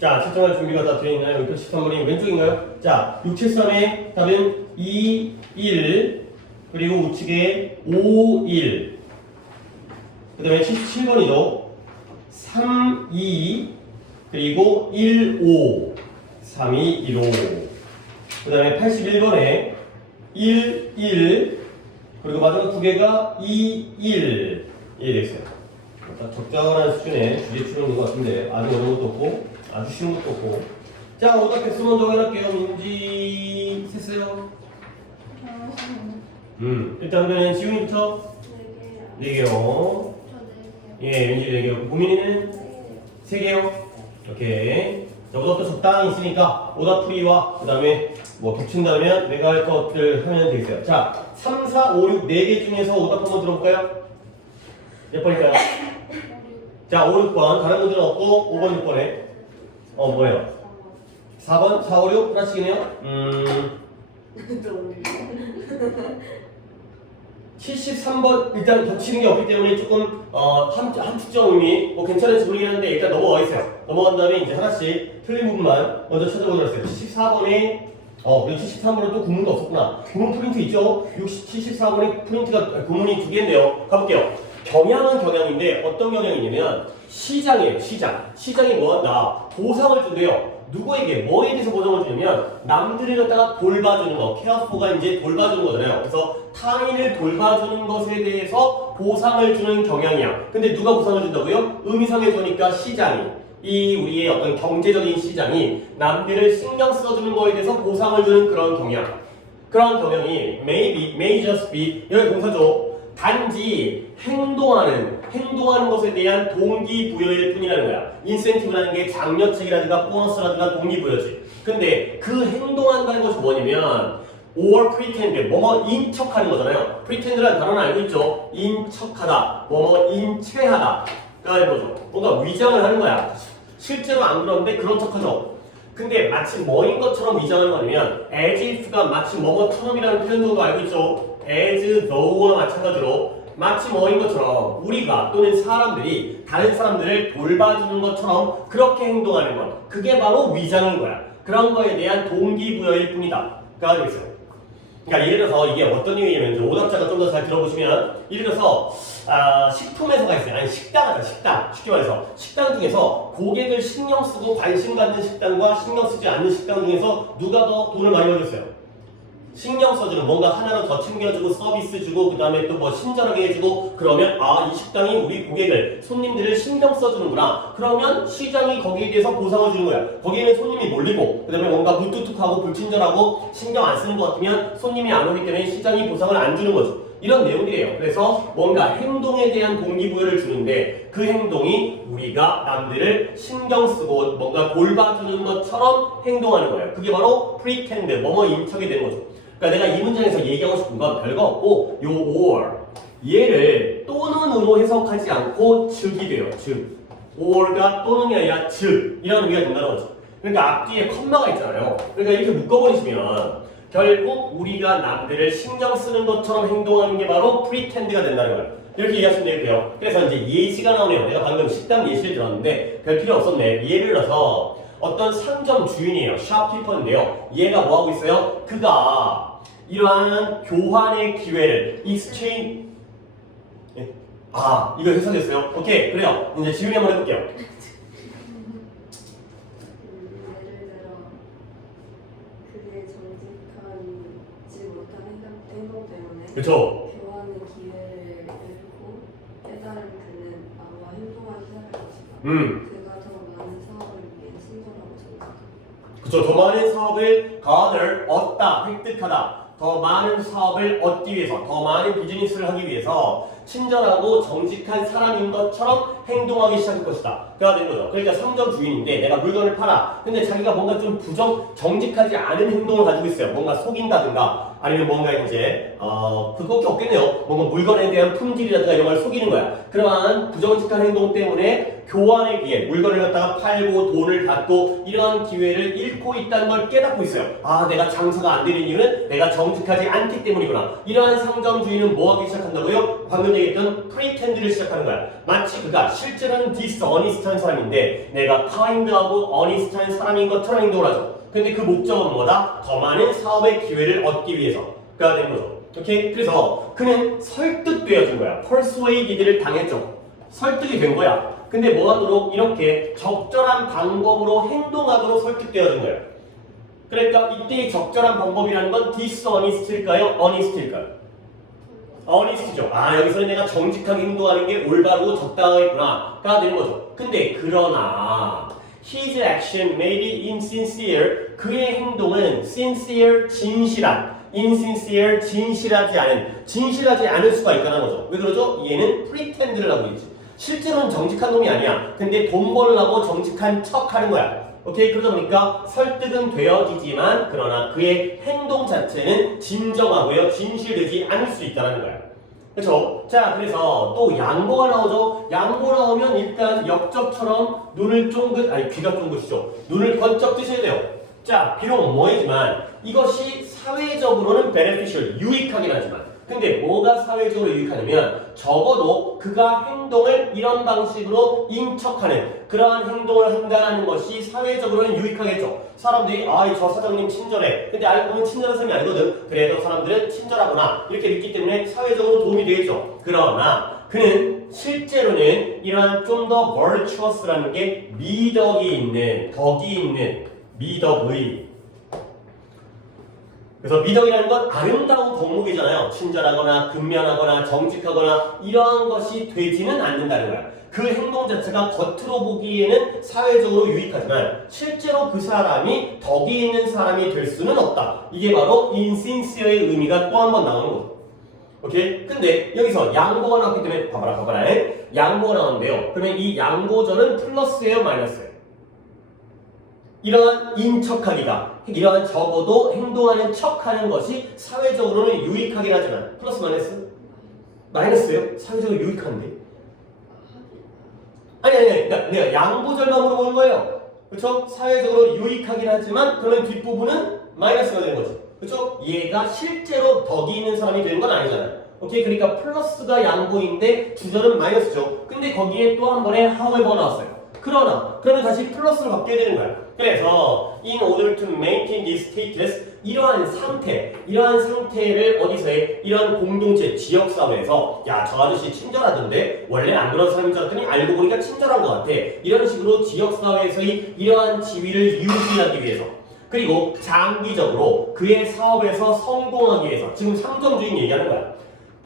자, 측정할 준비가 다 되어 있나요? 표 13번이 왼쪽인가요? 자, 6, 7, 3의 답은 2, 1 그리고 우측에 5, 1 그 다음에 77번이죠. 3, 2 그리고 1, 5 3, 2, 1, 5 그 다음에 81번에 1, 1 그리고 마지막 두 개가 2, 1 이렇게 됐어요. 적절한 수준의 주제 추론인 것 같은데 아주 어려운 것도 없고 아주 쉬운 것도 없고. 자, 오답 개수 먼저 확인할게요. 민지 셌어요? 일단 그러면 지훈이부터 4개요. 예, 민지 4개요. 고민이는 3개요. 오케이. 자, 오답도 적당히 있으니까 오답 풀이와 그 다음에 뭐 겹친다면 내가 할 것들 하면 되겠어요. 자, 3, 4, 5, 6 4개 중에서 오답 한번 들어볼까요? 몇 번일까요? 자, 5, 6번. 다른 분들은 없고 5번, 6번에 뭐예요? 4번, 4, 5, 6 하나씩이네요. 73번 일단 겹치는 게 없기 때문에 조금 한 특정 의미 뭐 괜찮은지 모르겠는데 일단 넘어가 있어요. 넘어간 다음에 이제 하나씩 틀린 부분만 먼저 찾아보도록 했어요. 74번에 그리고 73번은 또 구문도 없었구나. 구문 프린트 있죠? 74번에 프린트가 구문이 2개인데요. 가볼게요. 경향은 경향인데 어떤 경향이냐면 시장이에요. 시장이 뭐한다? 보상을 준대요. 누구에게 뭐에 대해서 보상을 주냐면 남들을 갖다가 돌봐주는 거, 케어포가 이제 돌봐주는 거잖아요. 그래서 타인을 돌봐주는 것에 대해서 보상을 주는 경향이야. 근데 누가 보상을 준다고요? 의미상에서니까 시장이, 이 우리의 어떤 경제적인 시장이 남들을 신경 써주는 거에 대해서 보상을 주는 그런 경향. 그런 경향이 may just be 여기 동사죠. 단지 행동하는 것에 대한 동기부여일 뿐이라는 거야. 인센티브라는 게 장려책이라든가 보너스라든가 동기부여지. 근데 그 행동한다는 것이 뭐냐면 or pretend, 뭐뭐 인척하는 거잖아요. pretend라는 단어는 알고 있죠. 인척하다, 뭐뭐 인체하다 라는 거죠. 뭔가 위장을 하는 거야. 실제로 안 그러는데 그런 척하죠. 근데 마치 뭐인 것처럼 위장하는 거냐면 as if가 마치 뭐뭐처럼이라는 표현 정도 알고 있죠. as though와 마찬가지로 마치 뭐인 것처럼 우리가 또는 사람들이 다른 사람들을 돌봐주는 것처럼 그렇게 행동하는 것, 그게 바로 위장인 거야. 그런 거에 대한 동기부여일 뿐이다 가 되겠어요. 그러니까 예를 들어서 이게 어떤 의미냐면 오답자가 좀 더 잘 들어보시면 예를 들어서 식품회사가 있어요. 아니 식당 쉽게 말해서 식당 중에서 고객을 신경 쓰고 관심 갖는 식당과 신경 쓰지 않는 식당 중에서 누가 더 돈을 많이 벌겠어요? 신경 써주는, 뭔가 하나로 더 챙겨주고 서비스 주고 그 다음에 또 뭐 친절하게 해주고 그러면 이 식당이 우리 고객을, 손님들을 신경 써주는구나. 그러면 시장이 거기에 대해서 보상을 주는 거야. 거기에는 손님이 몰리고 그 다음에 뭔가 무뚝뚝하고 불친절하고 신경 안 쓰는 것 같으면 손님이 안 오기 때문에 시장이 보상을 안 주는 거죠. 이런 내용들이에요. 그래서 뭔가 행동에 대한 동기부여를 주는데 그 행동이 우리가 남들을 신경 쓰고 뭔가 돌봐주는 것처럼 행동하는 거예요. 그게 바로 pretend, 뭐뭐 인척이 되는 거죠. 그러니까 내가 이 문장에서 얘기하고 싶은 건 별거 없고 요 or 얘를 또는으로 해석하지 않고 즉이 돼요. 즉 or가 또는이 아니라 즉 이런 의미가 된다는 거죠. 그러니까 앞뒤에 컴마가 있잖아요. 그러니까 이렇게 묶어버리시면 결국 우리가 남들을 신경 쓰는 것처럼 행동하는 게 바로 pretend가 된다는 거예요. 이렇게 이해하시면 되겠고요. 그래서 이제 예시가 나오네요. 내가 방금 식당 예시를 들었는데 별 필요 없었네. 예를 들어서 어떤 상점 주인이에요. 샵키퍼인데요. 얘가 뭐 하고 있어요? 그가 이러한 교환의 기회를 exchange 이거 해석했어요? 오케이, 그래요. 이제 지훈이 한번 해볼게요. 예를 들어 그의 정직하지 못한 행동 때문에 그쵸? 교환의 기회를 잃고 깨달은 그는 아마 행동하기 시작할 것이다. 그가 더 많은 사업을 위해 친절하고 정직하다. 그쵸, 더 많은 사업을 얻다, 획득하다. 더 많은 사업을 얻기 위해서, 더 많은 비즈니스를 하기 위해서 친절하고 정직한 사람인 것처럼 행동하기 시작할 것이다. 그가 된 거죠. 그러니까 상점 주인인데 내가 물건을 팔아. 근데 자기가 뭔가 좀 정직하지 않은 행동을 가지고 있어요. 뭔가 속인다든가 아니면 뭔가 이제 그거밖에 없겠네요. 뭔가 물건에 대한 품질이라든가 이런 걸 속이는 거야. 그러한 부정직한 행동 때문에 교환의 기회, 물건을 갖다가 팔고 돈을 받고 이러한 기회를 잃고 있다는 걸 깨닫고 있어요. 아, 내가 장사가 안 되는 이유는 내가 정직하지 않기 때문이구나. 이러한 상점주의는 뭐 하기 시작한다고요? 방금 얘기했던 프리텐드를 시작하는 거야. 마치 그가 실제로는 디스어니스트한 사람인데 내가 카인드하고 어니스트한 사람인 것처럼 행동을 하죠. 근데 그 목적은 뭐다? 더 많은 사업의 기회를 얻기 위해서가 되는 거죠. 오케이? 그래서 그는 설득되어진 거야. persuade를 당했죠. 설득이 된 거야. 근데 뭐하도록 이렇게 적절한 방법으로 행동하도록 설득되어진 거예요. 그러니까 이때의 적절한 방법이라는 건 dishonest일까요? honest일까요? honest죠. 아, 여기서는 내가 정직하게 행동하는 게 올바르고 적당하겠구나가 되는 거죠. 근데 그러나 his action may be insincere. 그의 행동은 sincere, 진실한, insincere, 진실하지 않을 수가 있다는 거죠. 왜 그러죠? 얘는 pretend를 하고 있지. 실제로는 정직한 놈이 아니야. 근데 돈 벌려고 정직한 척 하는 거야. 오케이? 그러다 보니까 설득은 되어지지만 그러나 그의 행동 자체는 진정하고요. 진실되지 않을 수 있다는 거야. 그렇죠? 자, 그래서 또 양보가 나오죠. 양보 나오면 일단 역적처럼 눈을 쫑긋, 아니 귀가 쫑긋이죠. 눈을 번쩍 뜨셔야 돼요. 자, 비록 뭐이지만 이것이 사회적으로는 beneficial, 유익하긴 하지만 근데 뭐가 사회적으로 유익하냐면 적어도 그가 행동을 이런 방식으로 인척하는 그러한 행동을 한다는 것이 사회적으로는 유익하겠죠. 사람들이 저 사장님 친절해. 근데 알고 보면 친절한 사람이 아니거든. 그래도 사람들은 친절하구나 이렇게 믿기 때문에 사회적으로 도움이 되겠죠. 그러나 그는 실제로는 이러한 좀 더 virtuous라는 게 미덕이 있는, 덕이 있는 미덕의, 그래서 미덕이라는 건 아름다운 덕목이잖아요. 친절하거나 근면하거나 정직하거나 이러한 것이 되지는 않는다는 거야. 그 행동 자체가 겉으로 보기에는 사회적으로 유익하지만 실제로 그 사람이 덕이 있는 사람이 될 수는 없다. 이게 바로 insincere의 의미가 또 한 번 나오는 거죠. 오케이? 근데 여기서 양보가 나왔기 때문에 봐봐라. 양보가 나왔는데요. 그러면 이 양보절은 플러스예요, 마이너스예요? 이러한 인척하기가, 이러한 적어도 행동하는 척하는 것이 사회적으로는 유익하긴 하지만 플러스 마이너스? 마이너스예요? 사회적으로 유익한데? 아니 내가 양보절만 물어보는 거예요. 그렇죠? 사회적으로 유익하긴 하지만 그러면 뒷부분은 마이너스가 되는 거죠. 그렇죠? 얘가 실제로 덕이 있는 사람이 되는 건 아니잖아요. 오케이? 그러니까 플러스가 양보인데 주절은 마이너스죠. 근데 거기에 또 한 번에 however 나왔어요. 그러면 다시 플러스로 바뀌어야 되는 거야. 그래서 in order to maintain this status, 이러한 상태를 어디서 해? 이러한 공동체, 지역사회에서 야, 저 아저씨 친절하던데 원래 안 그런 사람인 줄 알았더니 알고 보니까 친절한 것 같아. 이런 식으로 지역사회에서의 이러한 지위를 유지하기 위해서, 그리고 장기적으로 그의 사업에서 성공하기 위해서, 지금 상점주의 얘기하는 거야.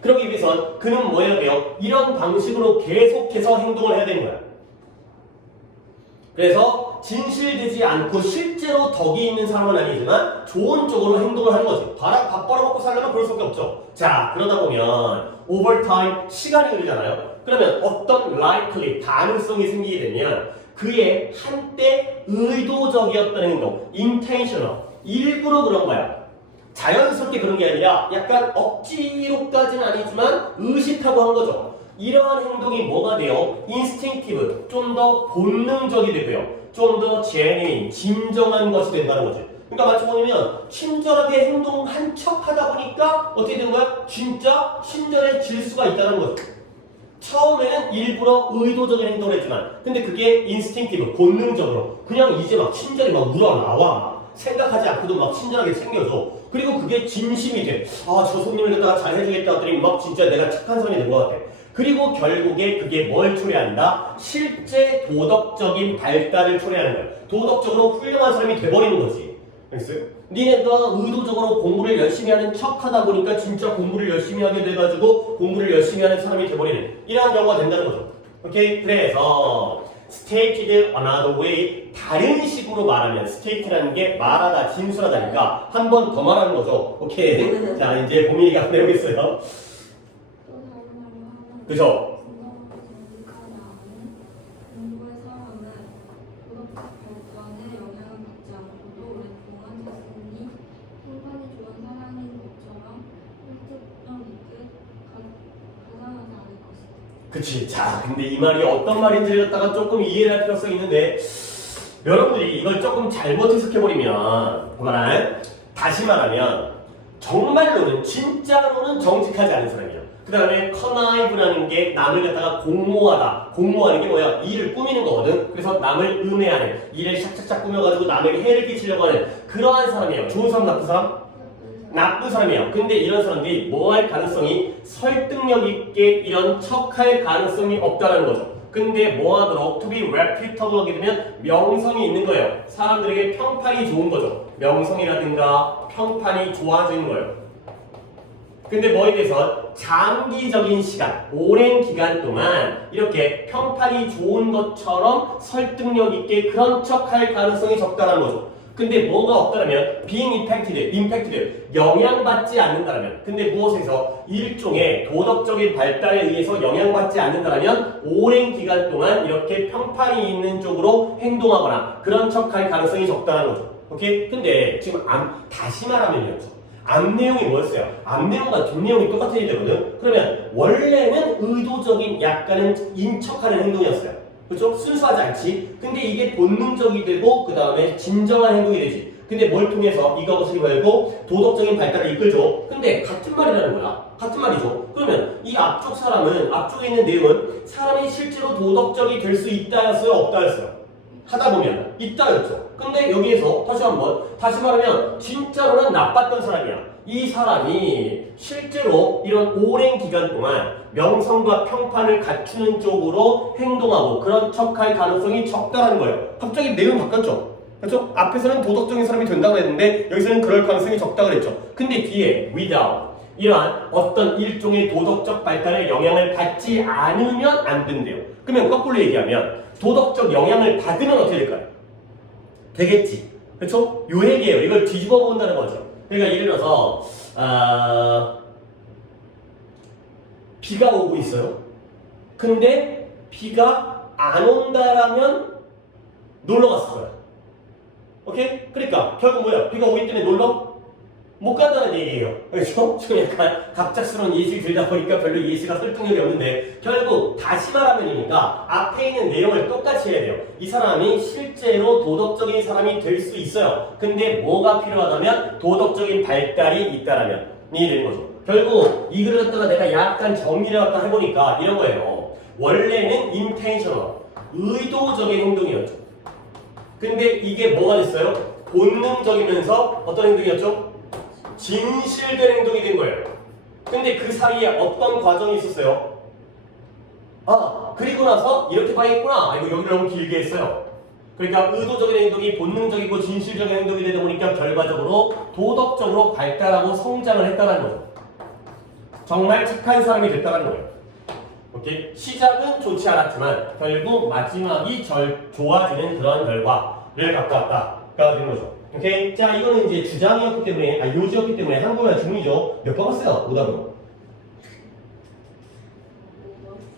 그러기 위해선 그는 뭐 해야 돼요? 이런 방식으로 계속해서 행동을 해야 되는 거야. 그래서 진실되지 않고 실제로 덕이 있는 사람은 아니지만 좋은 쪽으로 행동을 하는 거지. 밥 벌어먹고 살려면 그럴 수밖에 없죠. 자, 그러다 보면 over time 시간이 흐르잖아요. 그러면 어떤 likely, 가능성이 생기게 되면 그의 한때 의도적이었던 행동, intentional, 일부러 그런 거야. 자연스럽게 그런 게 아니라 약간 억지로까지는 아니지만 의식하고 한 거죠. 이러한 행동이 뭐가 돼요? instinctive, 좀 더 본능적이 되고요. 좀 더 genuine, 진정한 것이 된다는 거지. 그러니까 마치 뭐냐면 친절하게 행동한 척 하다 보니까 어떻게 된 거야? 진짜 친절해질 수가 있다는 거죠. 처음에는 일부러 의도적인 행동을 했지만 근데 그게 instinctive, 본능적으로 그냥 이제 막 친절히 막 우러나와. 생각하지 않고도 막 친절하게 챙겨줘. 그리고 그게 진심이 돼. 저 손님을 갖다가 잘 해주겠다 했더니 막 진짜 내가 착한 사람이 된 것 같아. 그리고 결국에 그게 뭘 초래한다? 실제 도덕적인 발달을 초래하는 거야. 도덕적으로 훌륭한 사람이 돼버리는 거지. 알겠어요? 니네가 의도적으로 공부를 열심히 하는 척 하다 보니까 진짜 공부를 열심히 하게 돼가지고 공부를 열심히 하는 사람이 돼버리는 이러한 경우가 된다는 거죠. 오케이? 그래서 stated another way, 다른 식으로 말하면 state라는 게 말하다, 진술하다니까 한 번 더 말하는 거죠. 오케이? 자, 이제 고민이가 한번 해보겠어요. 그죠? 공부의 사람은 도덕적 발전에 영향을 받지 않고도 오랫동안 자신이 평판이 좋은 사람인 것처럼 혈투력 있게 가장하지 않을 것이다. 그치. 자, 근데 이 말이 어떤 말인지를 갖다가 조금 이해를 할 필요성이 있는데 여러분들이 이걸 조금 잘못 해석해버리면 그만한 다시 말하면 정말로는 진짜로는 정직하지 않은 사람이야. 그 다음에 connive라는 게 남을 갖다가 공모하다. 공모하는 게 뭐야? 일을 꾸미는 거거든. 그래서 남을 음해하는, 일을 샥샥샥 꾸며가지고 남에게 해를 끼치려고 하는 그러한 사람이에요. 좋은 사람, 나쁜 사람? 나쁜 사람이에요. 근데 이런 사람들이 뭐 할 가능성이 설득력 있게 이런 척할 가능성이 없다는 거죠. 근데 뭐 하도록 to be reputable 하게 되면 명성이 있는 거예요. 사람들에게 평판이 좋은 거죠. 명성이라든가 평판이 좋아지는 거예요. 근데 뭐에 대해서 장기적인 시간, 오랜 기간 동안 이렇게 평판이 좋은 것처럼 설득력 있게 그런 척할 가능성이 적다는 거죠. 근데 뭐가 없다면 being impacted, 영향받지 않는다면 근데 무엇에서 일종의 도덕적인 발달에 의해서 영향받지 않는다면 오랜 기간 동안 이렇게 평판이 있는 쪽으로 행동하거나 그런 척할 가능성이 적다는 거죠. 오케이? 근데 지금 다시 말하면요. 앞 내용이 뭐였어요? 앞 내용과 뒷 내용이 똑같아야 되거든? 그러면 원래는 의도적인 약간은 인척하는 행동이었어요. 그렇죠? 순수하지 않지? 근데 이게 본능적이 되고 그 다음에 진정한 행동이 되지. 근데 뭘 통해서 이것을 말고 도덕적인 발달을 이끌죠. 근데 같은 말이라는 거야. 같은 말이죠. 그러면 이 앞쪽 사람은 앞쪽에 있는 내용은 사람이 실제로 도덕적이 될 수 있다였어요? 없다였어요? 하다 보면 있다였죠. 근데 여기에서 다시 말하면 진짜로는 나빴던 사람이야. 이 사람이 실제로 이런 오랜 기간 동안 명성과 평판을 갖추는 쪽으로 행동하고 그런 척할 가능성이 적다라는 거예요. 갑자기 내용 바뀌었죠. 그렇죠? 앞에서는 도덕적인 사람이 된다고 했는데 여기서는 그럴 가능성이 적다고 그랬죠. 근데 뒤에 without 이러한 어떤 일종의 도덕적 발달에 영향을 받지 않으면 안 된대요. 그러면 거꾸로 얘기하면 도덕적 영향을 받으면 어떻게 될까요? 되겠지. 그렇죠? 요 얘기예요. 이걸 뒤집어 본다는 거죠. 그러니까 예를 들어서 비가 오고 있어요. 근데 비가 안 온다라면 놀러 갔을 거야. 오케이? 그러니까 결국 뭐야? 비가 오기 때문에 놀러 못 간다는 얘기예요. 그렇죠? 좀 약간 갑작스러운 예시를 들다 보니까 별로 예시가 설득력이 없는데 결국 다시 말하면이니까 앞에 있는 내용을 똑같이 해야 돼요. 이 사람이 실제로 도덕적인 사람이 될 수 있어요. 근데 뭐가 필요하다면 도덕적인 발달이 있다라면 이 되는 거죠. 결국 이 글을 갖다가 내가 약간 정리를 갖다 해보니까 이런 거예요. 원래는 intentional, 의도적인 행동이었죠. 근데 이게 뭐가 됐어요? 본능적이면서 어떤 행동이었죠? 진실된 행동이 된 거예요. 근데 그 사이에 어떤 과정이 있었어요? 그리고 나서 이렇게 봐야겠구나. 이거 여기를 너무 길게 했어요. 그러니까 의도적인 행동이 본능적이고 진실적인 행동이 되다 보니까 결과적으로 도덕적으로 발달하고 성장을 했다는 거죠. 정말 착한 사람이 됐다는 거예요. 오케이? 시작은 좋지 않았지만 결국 마지막이 좋아지는 그런 결과를 가까웠다가 된 거죠. 오케이? 자, 이거는 이제 주장이었기 때문에, 요지였기 때문에 한국말 중이죠. 몇 번 왔어요? 오답으로.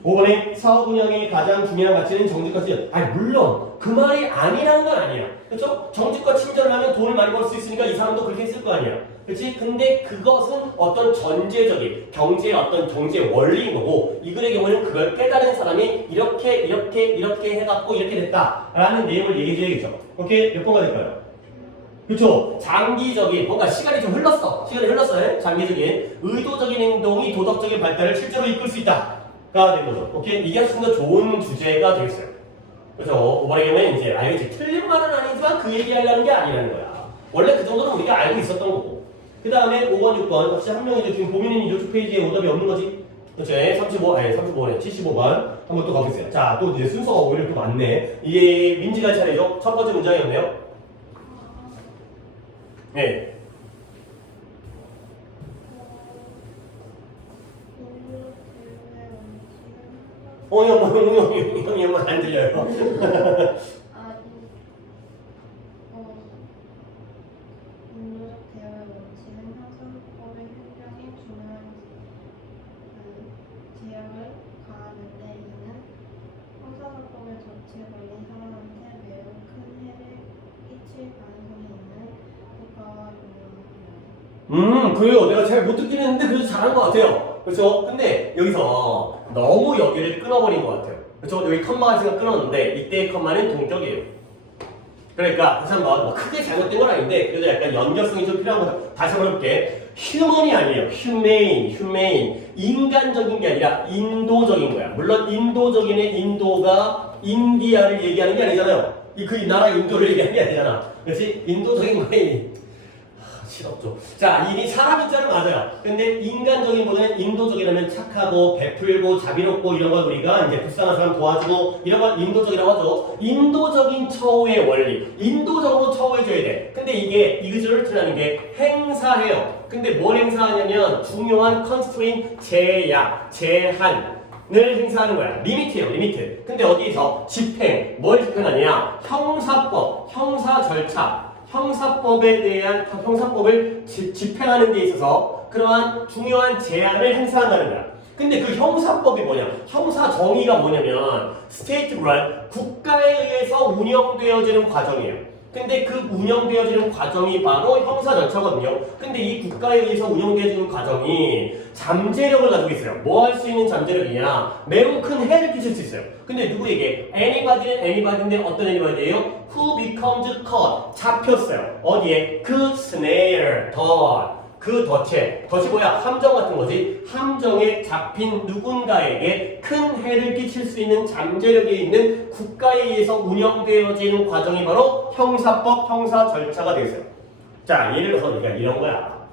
5번에 사업 운영의 가장 중요한 가치는 정직과 친절. 물론 그 말이 아니라는 건 아니야. 그렇죠? 정직과 친절을 하면 돈을 많이 벌 수 있으니까 이 사람도 그렇게 했을 거 아니야. 그렇지? 근데 그것은 어떤 전제적인 경제의 어떤 경제 원리인 거고 이 글의 경우는 그걸 깨달은 사람이 이렇게 해갖고 이렇게 됐다라는 내용을 얘기해줘야겠죠. 오케이? 몇 번가 될까요? 그렇죠. 장기적인 뭔가 시간이 흘렀어요. 장기적인 의도적인 행동이 도덕적인 발달을 실제로 이끌 수 있다가 된 거죠. 오케이? 이게 훨씬 더 좋은 주제가 되겠어요. 그렇죠. 5번의 경우는 이제 알겠지. 틀린 말은 아니지만 그 얘기하려는 게 아니라는 거야. 원래 그 정도는 우리가 알고 있었던 거고. 그 다음에 5번, 6번 혹시 한 명이죠. 지금 보미는 이쪽 페이지에 오답이 없는 거지. 그렇죠. 35번에 75번 한번 또 가보세요. 자, 또 이제 순서가 오히려 또 많네. 이게 민지가 차례죠. 첫 번째 문장이었네요. 네. 형이 안 들려요. 인도적 대화의 원칙은 형사사법의 행정에 중요한 제약을 가하는데 이는 형사사법의 조치에 걸린 사람한테 매우 큰 해를 끼칠 가능성이 있는 효과가 중요합니다. 그래요. 내가 잘 못 듣긴 했는데 그래도 잘한 것 같아요. 그렇죠? 근데 여기서 너무 여기를 끊어버린 것 같아요. 그렇죠? 여기 컴마가 지금 끊었는데 이때의 컴마는 동격이에요. 그러니까 다시 한번 뭐 크게 잘못된 건 아닌데 그래도 약간 연결성이 좀 필요한 거다. 다시 한번 해볼게. 휴먼이 아니에요. 휴메인. 인간적인 게 아니라 인도적인 거야. 물론 인도적인의 인도가 인디아를 얘기하는 게 아니잖아요. 그 나라 인도를 얘기하는 게 아니잖아. 그렇지? 인도적인 거에 실없죠. 자, 이 사람 인자는 맞아요. 근데 인간적인보다는 인도적이라면 착하고 베풀고 자비롭고 이런 걸 우리가 이제 불쌍한 사람 도와주고 이런 걸 인도적이라고 하죠. 인도적인 처우의 원리. 인도적으로 처우해줘야 돼. 근데 이게 이그저트라는 게 행사해요. 근데 뭘 행사하냐면 중요한 컨스트레인 제한을 행사하는 거야. 리미트예요, 리미트. 근데 어디서? 집행. 뭘 집행하냐? 형사법, 형사 절차. 형사법에 대한 형사법을 집행하는 데 있어서 그러한 중요한 제한을 행사한다는 거야. 근데 그 형사법이 뭐냐? 형사 정의가 뭐냐면 state run, 국가에 의해서 운영되어지는 과정이에요. 근데 그 운영되어지는 과정이 바로 형사 절차거든요. 근데 이 국가에 의해서 운영되어지는 과정이 잠재력을 가지고 있어요. 뭐 할 수 있는 잠재력이냐? 매우 큰 해를 끼칠 수 있어요. 근데 누구에게? anybody는 anybody인데 어떤 anybody예요? who becomes caught. 잡혔어요. 어디에? 그 snare, 그 덫이 뭐야? 함정 같은 거지. 함정에 잡힌 누군가에게 큰 해를 끼칠 수 있는 잠재력이 있는 국가에 의해서 운영되어지는 과정이 바로 형사법, 형사 절차가 되겠어요. 자, 예를 들어서 그러니까 이런 거야.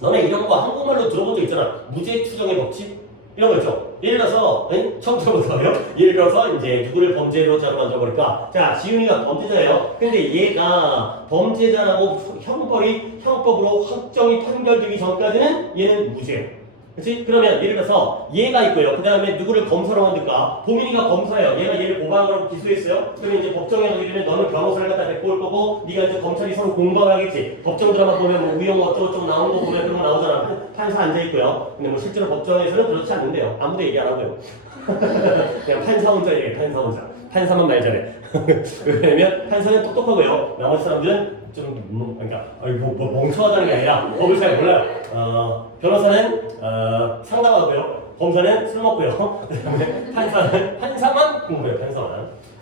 너네 이런 거 한국말로 들어본 적 있잖아. 무죄 추정의 법칙? 이런 거 있죠. 예를 들어서, 처음 들어보세요. 예를 들어서 이제 누구를 범죄자로 만들어버릴까? 자, 지훈이가 범죄자예요. 근데 얘가 범죄자라고 형법으로 확정이 판결되기 전까지는 얘는 무죄예요. 그치? 그러면 예를 들어서 얘가 있고요. 그 다음에 누구를 검사로 만들까? 보민이가 검사예요. 얘가 얘를 고방으로 기소했어요. 그러면 이제 법정에 가게 되면 너는 변호사를 갖다 데리고 올 거고 네가 이제 검찰이 서로 공방을 하겠지. 법정 드라마 보면 뭐 우영 어쩌고저쩌고 나오는 거 보면 그런 거 나오잖아. 판사 앉아있고요. 근데 뭐 실제로 법정에서는 그렇지 않는데요. 아무도 얘기 안 하고요. 그냥 판사 혼자 얘기해. 판사 혼자. 판사만 말 잘해. 왜냐면 판사는 똑똑하고요. 나머지 사람들은 좀 그러니까 뭐 멍청하다는 게 아니라 법을 잘 몰라요. 변호사는 상담하고요. 검사는 술 먹고요. 판사만 공부해요.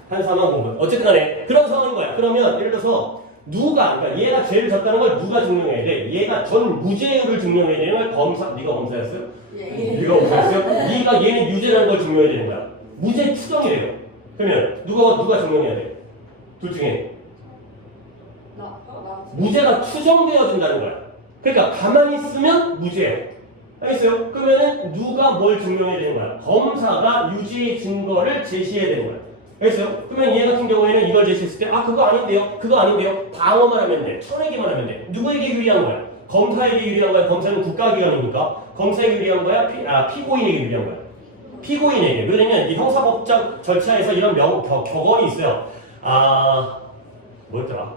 판사만 공부해요. 어쨌든 간에 그런 상황인 거야. 그러면 예를 들어서 그러니까 얘가 죄를 졌다는 걸 누가 증명해야 돼? 얘가 전 무죄를 증명해야 되는 걸 네가 검사였어요? 네가 검사였어요? 네가 얘는 유죄라는 걸 증명해야 되는 거야. 무죄 추정이래요. 그러면 누가 증명해야 돼? 둘 중에 무죄가 추정되어진다는 거야. 그러니까 가만히 있으면 무죄예요. 알겠어요? 그러면은 누가 뭘 증명해야 되는 거야? 검사가 유죄의 증거를 제시해야 되는 거야. 알겠어요? 그러면 얘 같은 경우에는 이걸 제시했을 때 그거 아닌데요? 방어만 하면 돼. 쳐내기만 하면 돼. 누구에게 유리한 거야? 검사에게 유리한 거야? 검사는 국가기관이니까 검사에게 유리한 거야? 피고인에게 유리한 거야? 피고인에게. 왜냐면 이 형사법적 절차에서 이런 격언이 있어요. 뭐였더라?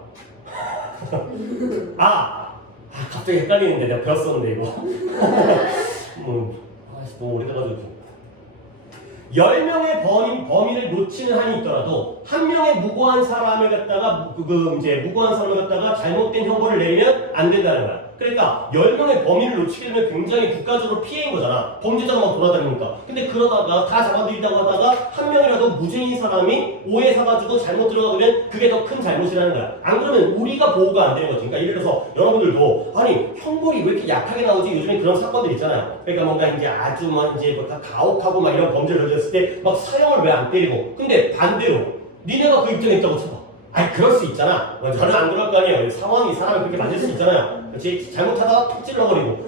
갑자기 헷갈리는데 내가 배웠었는데 이거. 너무 오래돼가지고. 10명의 범인을 놓치는 한이 있더라도 한 명의 무고한 사람을 갖다가 무고한 사람을 갖다가 잘못된 형벌을 내리면 안 된다는 거야. 그러니까 10명의 범인을 놓치게 되면 굉장히 국가적으로 피해인 거잖아. 범죄자가 막 돌아다니니까. 근데 그러다가 다 잡아들이다고 하다가 한 명이라도 무죄인 사람이 오해 사가지고 잘못 들어가면 그게 더 큰 잘못이라는 거야. 안 그러면 우리가 보호가 안 되는 거지. 그러니까 예를 들어서 여러분들도 형벌이 왜 이렇게 약하게 나오지? 요즘에 그런 사건들 있잖아요. 그러니까 뭔가 이제 아주 다 가혹하고 막 이런 범죄를 저질렀을 때 막 사형을 왜 안 때리고. 근데 반대로 니네가 그 입장에 있다고 쳐봐. 그럴 수 있잖아. 저는 안 그럴 거 아니에요. 상황이 사람을 그렇게 만들 수 있잖아요. 그렇지? 잘못하다가 톡 찔러버리고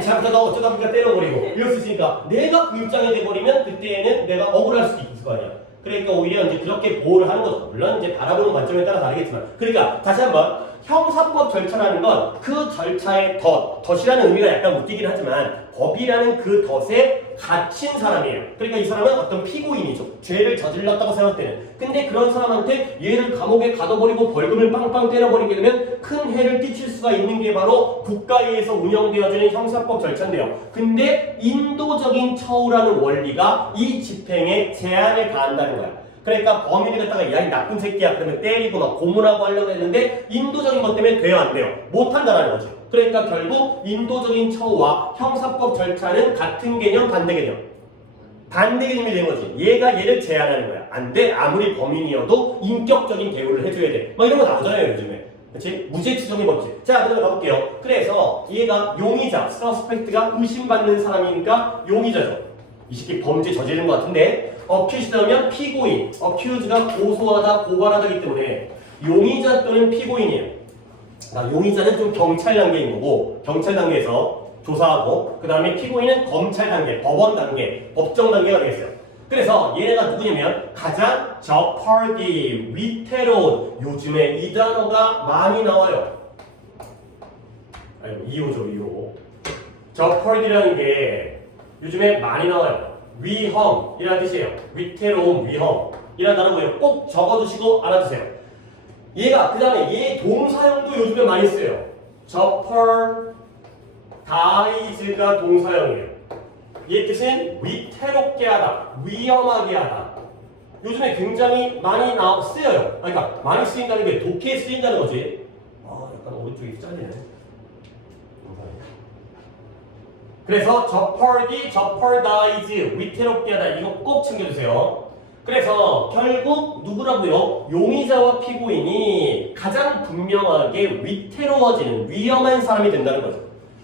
잘못하다가 어쩌다 보니까 때려버리고 이럴 수 있으니까 내가 그 입장이 돼버리면 그때는 내가 억울할 수도 있을 거 아니야. 그러니까 오히려 이제 그렇게 보호를 하는 거죠. 물론 이제 바라보는 관점에 따라 다르겠지만. 그러니까 다시 한번 형사법 절차라는 건 그 절차의 덫이라는 의미가 약간 웃기긴 하지만 법이라는 그 덫에 갇힌 사람이에요. 그러니까 이 사람은 어떤 피고인이죠. 죄를 저질렀다고 생각되는. 근데 그런 사람한테 얘를 감옥에 가둬버리고 벌금을 빵빵 때려버리게 되면 큰 해를 끼칠 수가 있는 게 바로 국가에 의해서 운영되어지는 형사법 절차인데요. 근데 인도적인 처우라는 원리가 이 집행에 제한을 가한다는 거야. 그러니까 범인을 갖다가 야, 이 나쁜 새끼야 그러면 때리고 막 고문하고 하려고 했는데 인도적인 것 때문에 돼요 안 돼요? 못한다라는 거죠. 그러니까 결국 인도적인 처우와 형사법 절차는 같은 개념, 반대 개념. 반대 개념이 된 거지. 얘가 얘를 제한하는 거야. 안 돼. 아무리 범인이어도 인격적인 대우를 해줘야 돼. 막 이런 거 나오잖아요, 요즘에. 그치? 무죄 추정의 법칙. 자, 그럼 가볼게요. 그래서 얘가 용의자, 서스펙트가 의심받는 사람이니까 용의자죠. 이 새끼 범죄 저지른 것 같은데 어큐즈하면 피고인, 어큐즈가 고소하다, 고발하다기 때문에 용의자 또는 피고인이에요. 용의자는 좀 경찰 단계인 거고 경찰 단계에서 조사하고 그 다음에 피고인은 검찰 단계, 법원 단계, 법정 단계가 되겠어요. 그래서 얘네가 누구냐면 가장 저펄디, 위태로운 요즘에 이 단어가 많이 나와요. 아이고 2호죠 2호. 저펄디라는 게 요즘에 많이 나와요. 위험이라는 뜻이에요. 위태로움, 위험이라는 단어 뭐예요? 꼭 적어두시고 알아두세요. 얘가 그 다음에 얘 동사형도 요즘에 많이 쓰여요. jeopardize가 동사형이에요. 얘 뜻은 위태롭게 하다, 위험하게 하다. 요즘에 굉장히 많이 쓰여요. 그러니까 많이 쓰인다는 게 독해 쓰인다는 거지. 약간 오른쪽이 잘리네. 그래서 jeopardize, 위태롭게 하다. 이거 꼭 챙겨주세요. 그래서 결국 누구라고요? 용의자와 피고인이 가장 분명하게 위태로워지는 위험한 사람이 된다는 거죠.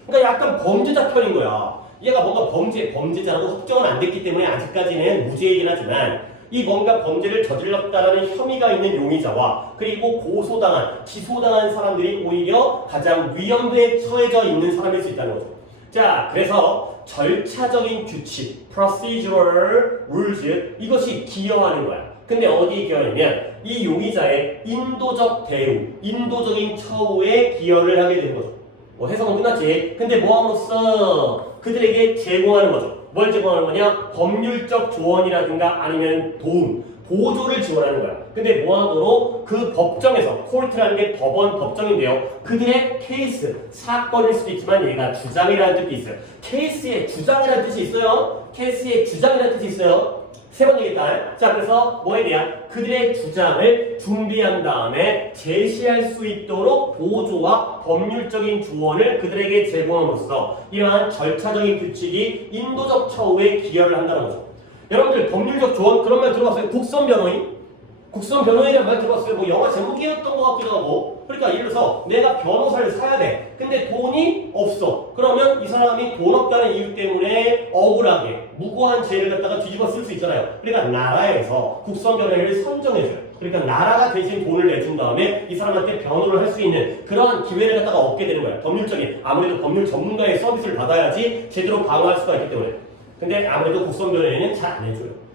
그러니까 약간 범죄자 편인 거야. 얘가 뭔가 범죄자라고 확정은 안 됐기 때문에 아직까지는 무죄이긴 하지만 이 뭔가 범죄를 저질렀다라는 혐의가 있는 용의자와 그리고 고소당한, 기소당한 사람들이 오히려 가장 위험에 처해져 있는 사람일 수 있다는 거죠. 자, 그래서 절차적인 규칙, procedural rules, 이것이 기여하는 거야. 근데 어디에 기여하냐면 이 용의자의 인도적 대우, 인도적인 처우에 기여를 하게 되는 거죠. 해석은 끝났지. 근데 뭐함으로써 그들에게 제공하는 거죠. 뭘 제공하는 거냐? 법률적 조언이라든가 아니면 도움, 보조를 지원하는 거야. 근데 뭐하도록 그 법정에서, 코르트라는 게 법원, 법정인데요. 그들의 케이스, 사건일 수도 있지만 얘가 주장이라는 뜻이 있어요. 케이스에 주장이라는 뜻이 있어요. 케이스에 주장이라는 뜻이 있어요. 세 번 얘기했다. 자, 그래서 뭐에 대한 그들의 주장을 준비한 다음에 제시할 수 있도록 보조와 법률적인 조언을 그들에게 제공함으로써 이러한 절차적인 규칙이 인도적 처우에 기여를 한다는 거죠. 여러분들 법률적 조언 그런 말 들어봤어요? 국선 변호인? 국선 변호인이라는 말 들어봤어요? 뭐 영화 제목이었던 것 같기도 하고. 그러니까 예를 들어서 내가 변호사를 사야 돼. 근데 돈이 없어. 그러면 이 사람이 돈 없다는 이유 때문에 억울하게 무고한 죄를 갖다가 뒤집어 쓸 수 있잖아요. 그러니까 나라에서 국선 변호인을 선정해줘요. 그러니까 나라가 대신 돈을 내준 다음에 이 사람한테 변호를 할 수 있는 그러한 기회를 갖다가 얻게 되는 거예요. 법률적인, 아무래도 법률 전문가의 서비스를 받아야지 제대로 방어할 수가 있기 때문에. 근데 아무래도 국선 변호인은 잘 안 해줘요.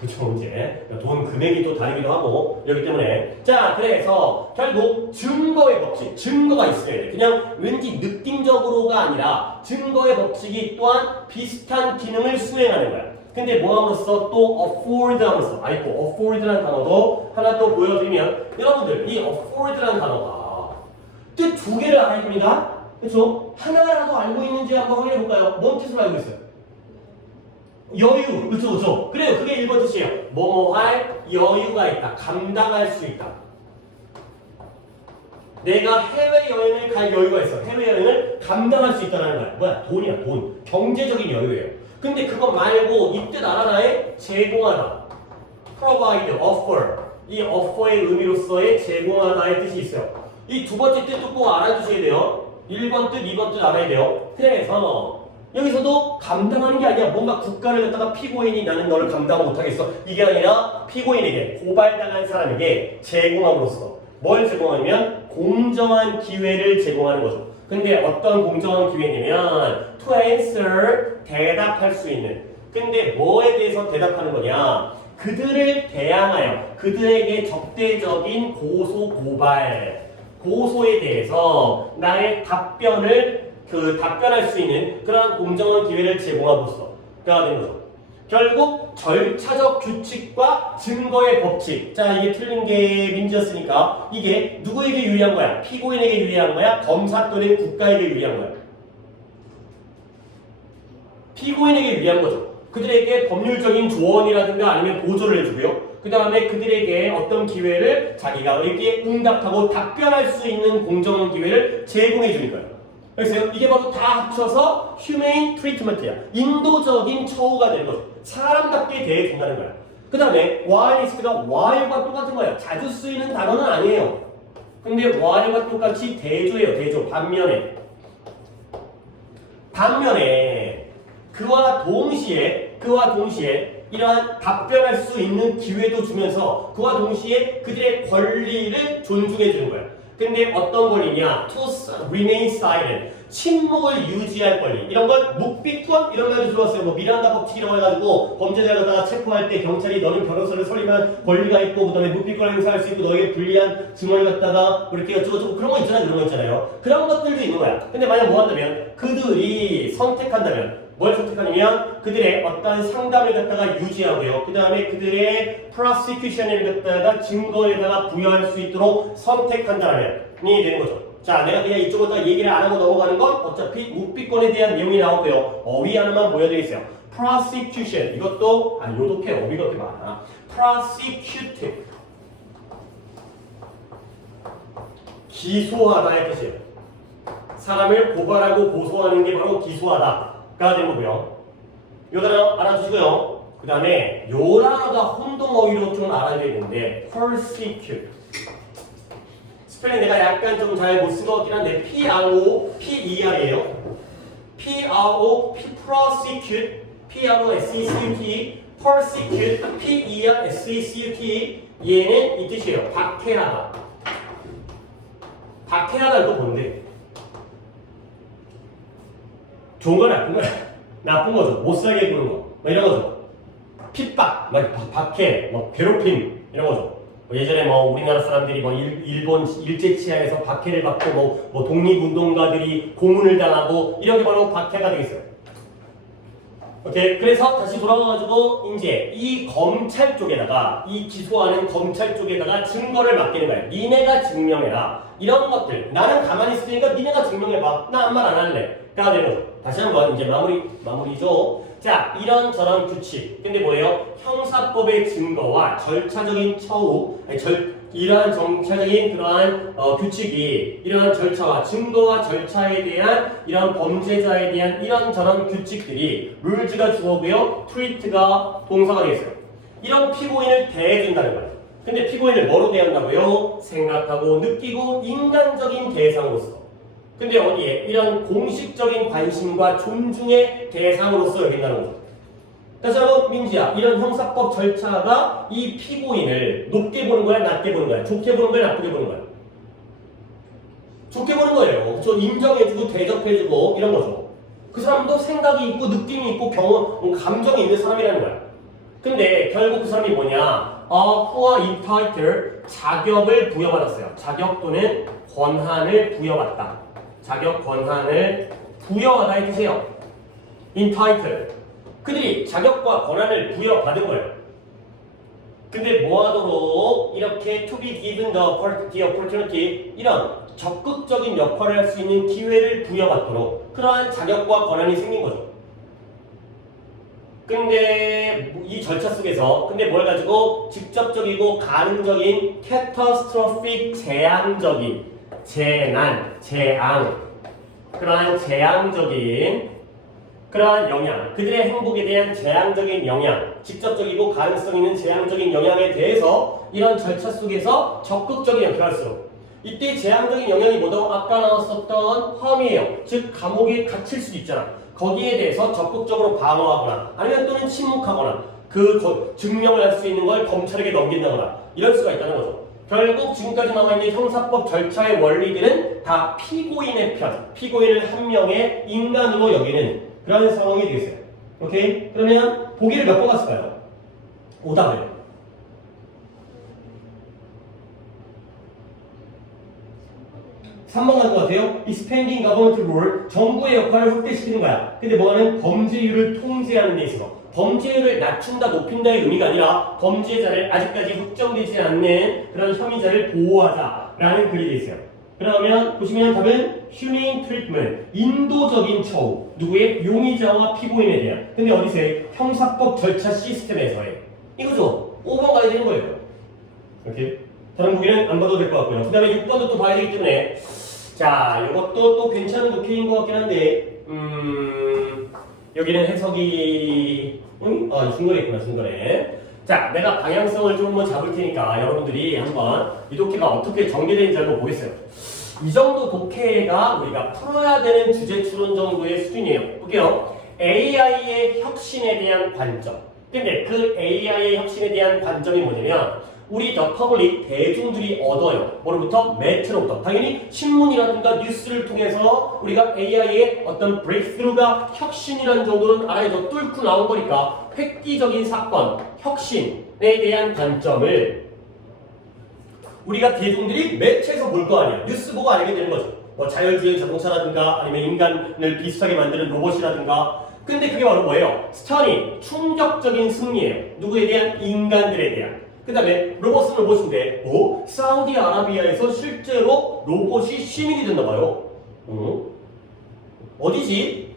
그렇죠, 이제 돈 금액이 또 다르기도 하고 그렇기 때문에. 자, 그래서 결국 증거의 법칙, 증거가 있어야 돼. 그냥 왠지 느낌적으로가 아니라 증거의 법칙이 또한 비슷한 기능을 수행하는 거야. 근데 뭐함으로써 또 afford 함으로써, afford라는 단어도 하나 또 보여드리면 여러분들 이 afford라는 단어가 뜻 두 개를 알아야 됩니다. 그렇죠? 하나라도 알고 있는지 한번 확인해 볼까요? 뭔 뜻을 알고 있어요? 여유, 그렇죠. 그래요, 그게 1번 뜻이에요. 뭐뭐 할 여유가 있다, 감당할 수 있다. 내가 해외여행을 갈 여유가 있어. 해외여행을 감당할 수 있다는 거야. 뭐야? 돈이야, 돈. 경제적인 여유예요. 근데 그거 말고 이 뜻 알아나에 제공하다. provide, offer. 이 offer의 의미로서의 제공하다의 뜻이 있어요. 이 두 번째 뜻도 꼭 알아두셔야 돼요. 1번 뜻, 2번 뜻 알아야 돼요. 그래서 여기서도 감당하는 게 아니야. 뭔가 국가를 갖다가 피고인이 나는 너를 감당 못하겠어. 이게 아니라 피고인에게, 고발당한 사람에게 제공함으로써 뭘 제공하냐면 공정한 기회를 제공하는 거죠. 근데 어떤 공정한 기회냐면 to answer, 대답할 수 있는. 근데 뭐에 대해서 대답하는 거냐? 그들을 대항하여 그들에게 적대적인 고소, 고발, 고소에 대해서 나의 답변할 수 있는 그러한 공정한 기회를 제공함으로써 되는 거죠. 결국 절차적 규칙과 증거의 법칙. 자, 이게 틀린 게 민지였으니까 이게 누구에게 유리한 거야? 피고인에게 유리한 거야? 검사 또는 국가에게 유리한 거야? 피고인에게 유리한 거죠. 그들에게 법률적인 조언이라든가 아니면 보조를 해주고요. 그 다음에 그들에게 어떤 기회를 자기가 여기에 응답하고 답변할 수 있는 공정한 기회를 제공해 주니까요. 알겠어요? 이게 바로 다 합쳐서 humane treatment야. 인도적인 처우가 되는 거죠. 사람답게 대해준다는 거야. 그 다음에 while is가 while과 똑같은 거야. 자주 쓰이는 단어는 아니에요. 근데 while과 똑같이 대조예요. 대조. 반면에 그와 동시에 이러한 답변할 수 있는 기회도 주면서 그와 동시에 그들의 권리를 존중해 주는 거야. 근데 어떤 권리냐? To remain silent. 침묵을 유지할 권리. 이런 걸 묵비권 이런 말도 들어왔어요. 뭐 미란다 법칙이라고 해가지고 범죄자를 갖다가 체포할 때 경찰이 너는 변호사를 설립한 권리가 있고 그다음에 묵비권을 행사할 수 있고 너에게 불리한 증언을 갖다가 이렇게 어쩌고저쩌고 그런 거 있잖아. 그런 거 있잖아요. 그런 것들도 있는 거야. 근데 만약 뭐 한다면 그들이 선택한다면 뭘 선택하냐면 그들의 어떤 상담을 갖다가 유지하고요. 그 다음에 그들의 prosecution을 갖다가 증거에다가 부여할 수 있도록 선택한다면이 되는 거죠. 자, 내가 그냥 이쪽으로 얘기를 안 하고 넘어가는 건 어차피 묵비권에 대한 내용이 나오고요. 어휘 하나만 보여드리겠어요. prosecution 이것도 요독해 어휘가 그렇게 많아. prosecute 기소하다의 뜻이에요. 사람을 고발하고 고소하는 게 바로 기소하다가 되는 거고요. 요 단어 알아두시고요. 그 다음에 요 단어가 혼동어휘로 좀 알아야 되는데 persecute 스펠링 내가 약간 좀 잘 못 쓴 것 같긴 한데 PROPER이에요. prosecute PROSECUT persecute PERSECUT 얘는 이 뜻이에요. 박해하다. 박해하다 이거 뭔데? 좋은 거 나쁜 거야? 나쁜 거죠. 못 살게 구는 거. 뭐 이런 거죠. 핍박, 박해, 괴롭힘 이런 거죠. 예전에 우리나라 사람들이 일본 일제 치하에서 박해를 받고 독립운동가들이 고문을 당하고 이런 게 바로 박해가 되겠어요. 오케이. 그래서 다시 돌아와가지고 이제 이 검찰 쪽에다가 이 기소하는 검찰 쪽에다가 증거를 맡기는 거야. 니네가 증명해라. 이런 것들 나는 가만히 있으니까 니네가 증명해봐. 나 아무 말 안 할래. 가 되는 거죠. 다시 한번 이제 마무리죠. 자, 이런 저런 규칙. 근데 뭐예요? 형사법의 증거와 절차적인 처우, 이러한 정차적인 그러한 규칙이 이러한 절차와 증거와 절차에 대한 이런 범죄자에 대한 이런 저런 규칙들이 룰즈가 주어고요, 트리트가 동사가 되겠어요. 이런 피고인을 대해준다는 거예요. 근데 피고인을 뭐로 대한다고요? 생각하고 느끼고 인간적인 대상으로서. 근데 어디에? 이런 공식적인 관심과 존중의 대상으로서 여긴다는 거죠. 다시 한번 민지야, 이런 형사법 절차가 이 피고인을 높게 보는 거야, 낮게 보는 거야? 좋게 보는 거야, 나쁘게 보는 거야? 좋게 보는 거예요. 저 인정해주고 대접해주고 이런 거죠. 그 사람도 생각이 있고 느낌이 있고 감정이 있는 사람이라는 거야. 근데 결국 그 사람이 뭐냐? who are entitled 자격을 부여받았어요. 자격 또는 권한을 부여받다. 자격 권한을 부여하다 해주세요. entitled. 그들이 자격과 권한을 부여받은 거예요. 근데 뭐하도록 이렇게 to be given the opportunity 이런 적극적인 역할을 할 수 있는 기회를 부여받도록 그러한 자격과 권한이 생긴 거죠. 근데 이 절차 속에서 근데 뭘 가지고 직접적이고 가능적인 catastrophic 재앙적인 재앙 그러한 재앙적인 그러한 영향, 그들의 행복에 대한 재앙적인 영향, 직접적이고 가능성 있는 재앙적인 영향에 대해서 이런 절차 속에서 적극적인 역할을 할수록 이때 재앙적인 영향이 뭐죠? 아까 나왔었던 험이에요. 즉 감옥에 갇힐 수도 있잖아. 거기에 대해서 적극적으로 방어하거나 아니면 또는 침묵하거나 그 증명을 할 수 있는 걸 검찰에게 넘긴다거나 이럴 수가 있다는 거죠. 결국 지금까지 나와 있는 형사법 절차의 원리들은 다 피고인의 편, 피고인을 한 명의 인간으로 여기는 그런 상황이 되겠어요. 오케이? 그러면 보기를 몇 번 갔을까요? 오답을. 3번 갈 것 같아요. Expanding government role, 정부의 역할을 확대시키는 거야. 근데 뭐하는 범죄율을 통제하는 데 있어서 범죄율을 낮춘다, 높인다의 의미가 아니라 범죄자를 아직까지 확정되지 않는 그런 혐의자를 보호하자라는 글이 돼 있어요. 그러면 보시면 답은 humane treatment, 인도적인 처우. 누구의? 용의자와 피고인에 대한. 근데 어디서요? 형사법 절차 시스템에서요. 이거죠. 5번 가야 되는 거예요. 이렇게. 다른 보기는 안 봐도 될 것 같고요. 그 다음에 6번도 또 봐야 되기 때문에 자, 이것도 또 괜찮은 도케인 것 같긴 한데, 여기는 해석이, 중간에 있구나, 중간에. 자, 내가 방향성을 좀 한번 잡을 테니까 여러분들이 한번 이 독해가 어떻게 전개되는지 한번 보겠어요. 이 정도 독해가 우리가 풀어야 되는 주제 추론 정도의 수준이에요. 볼게요. AI의 혁신에 대한 관점. 근데 그 AI의 혁신에 대한 관점이 뭐냐면 우리 더 퍼블릭 대중들이 얻어요. 뭐로부터? 매체로부터. 당연히 신문이라든가 뉴스를 통해서 우리가 AI의 어떤 브레이크스루가 혁신이라는 정도는 알아서 뚫고 나온 거니까 획기적인 사건, 혁신에 대한 관점을 우리가 대중들이 매체에서 볼 거 아니야. 뉴스 보고 알게 되는 거죠. 뭐 자율주행 자동차라든가 아니면 인간을 비슷하게 만드는 로봇이라든가. 근데 그게 바로 뭐예요? 스터닝, 충격적인 승리예요. 누구에 대한? 인간들에 대한. 그 다음에 로봇은 로봇인데 사우디아라비아에서 실제로 로봇이 시민이 됐나봐요. 어디지?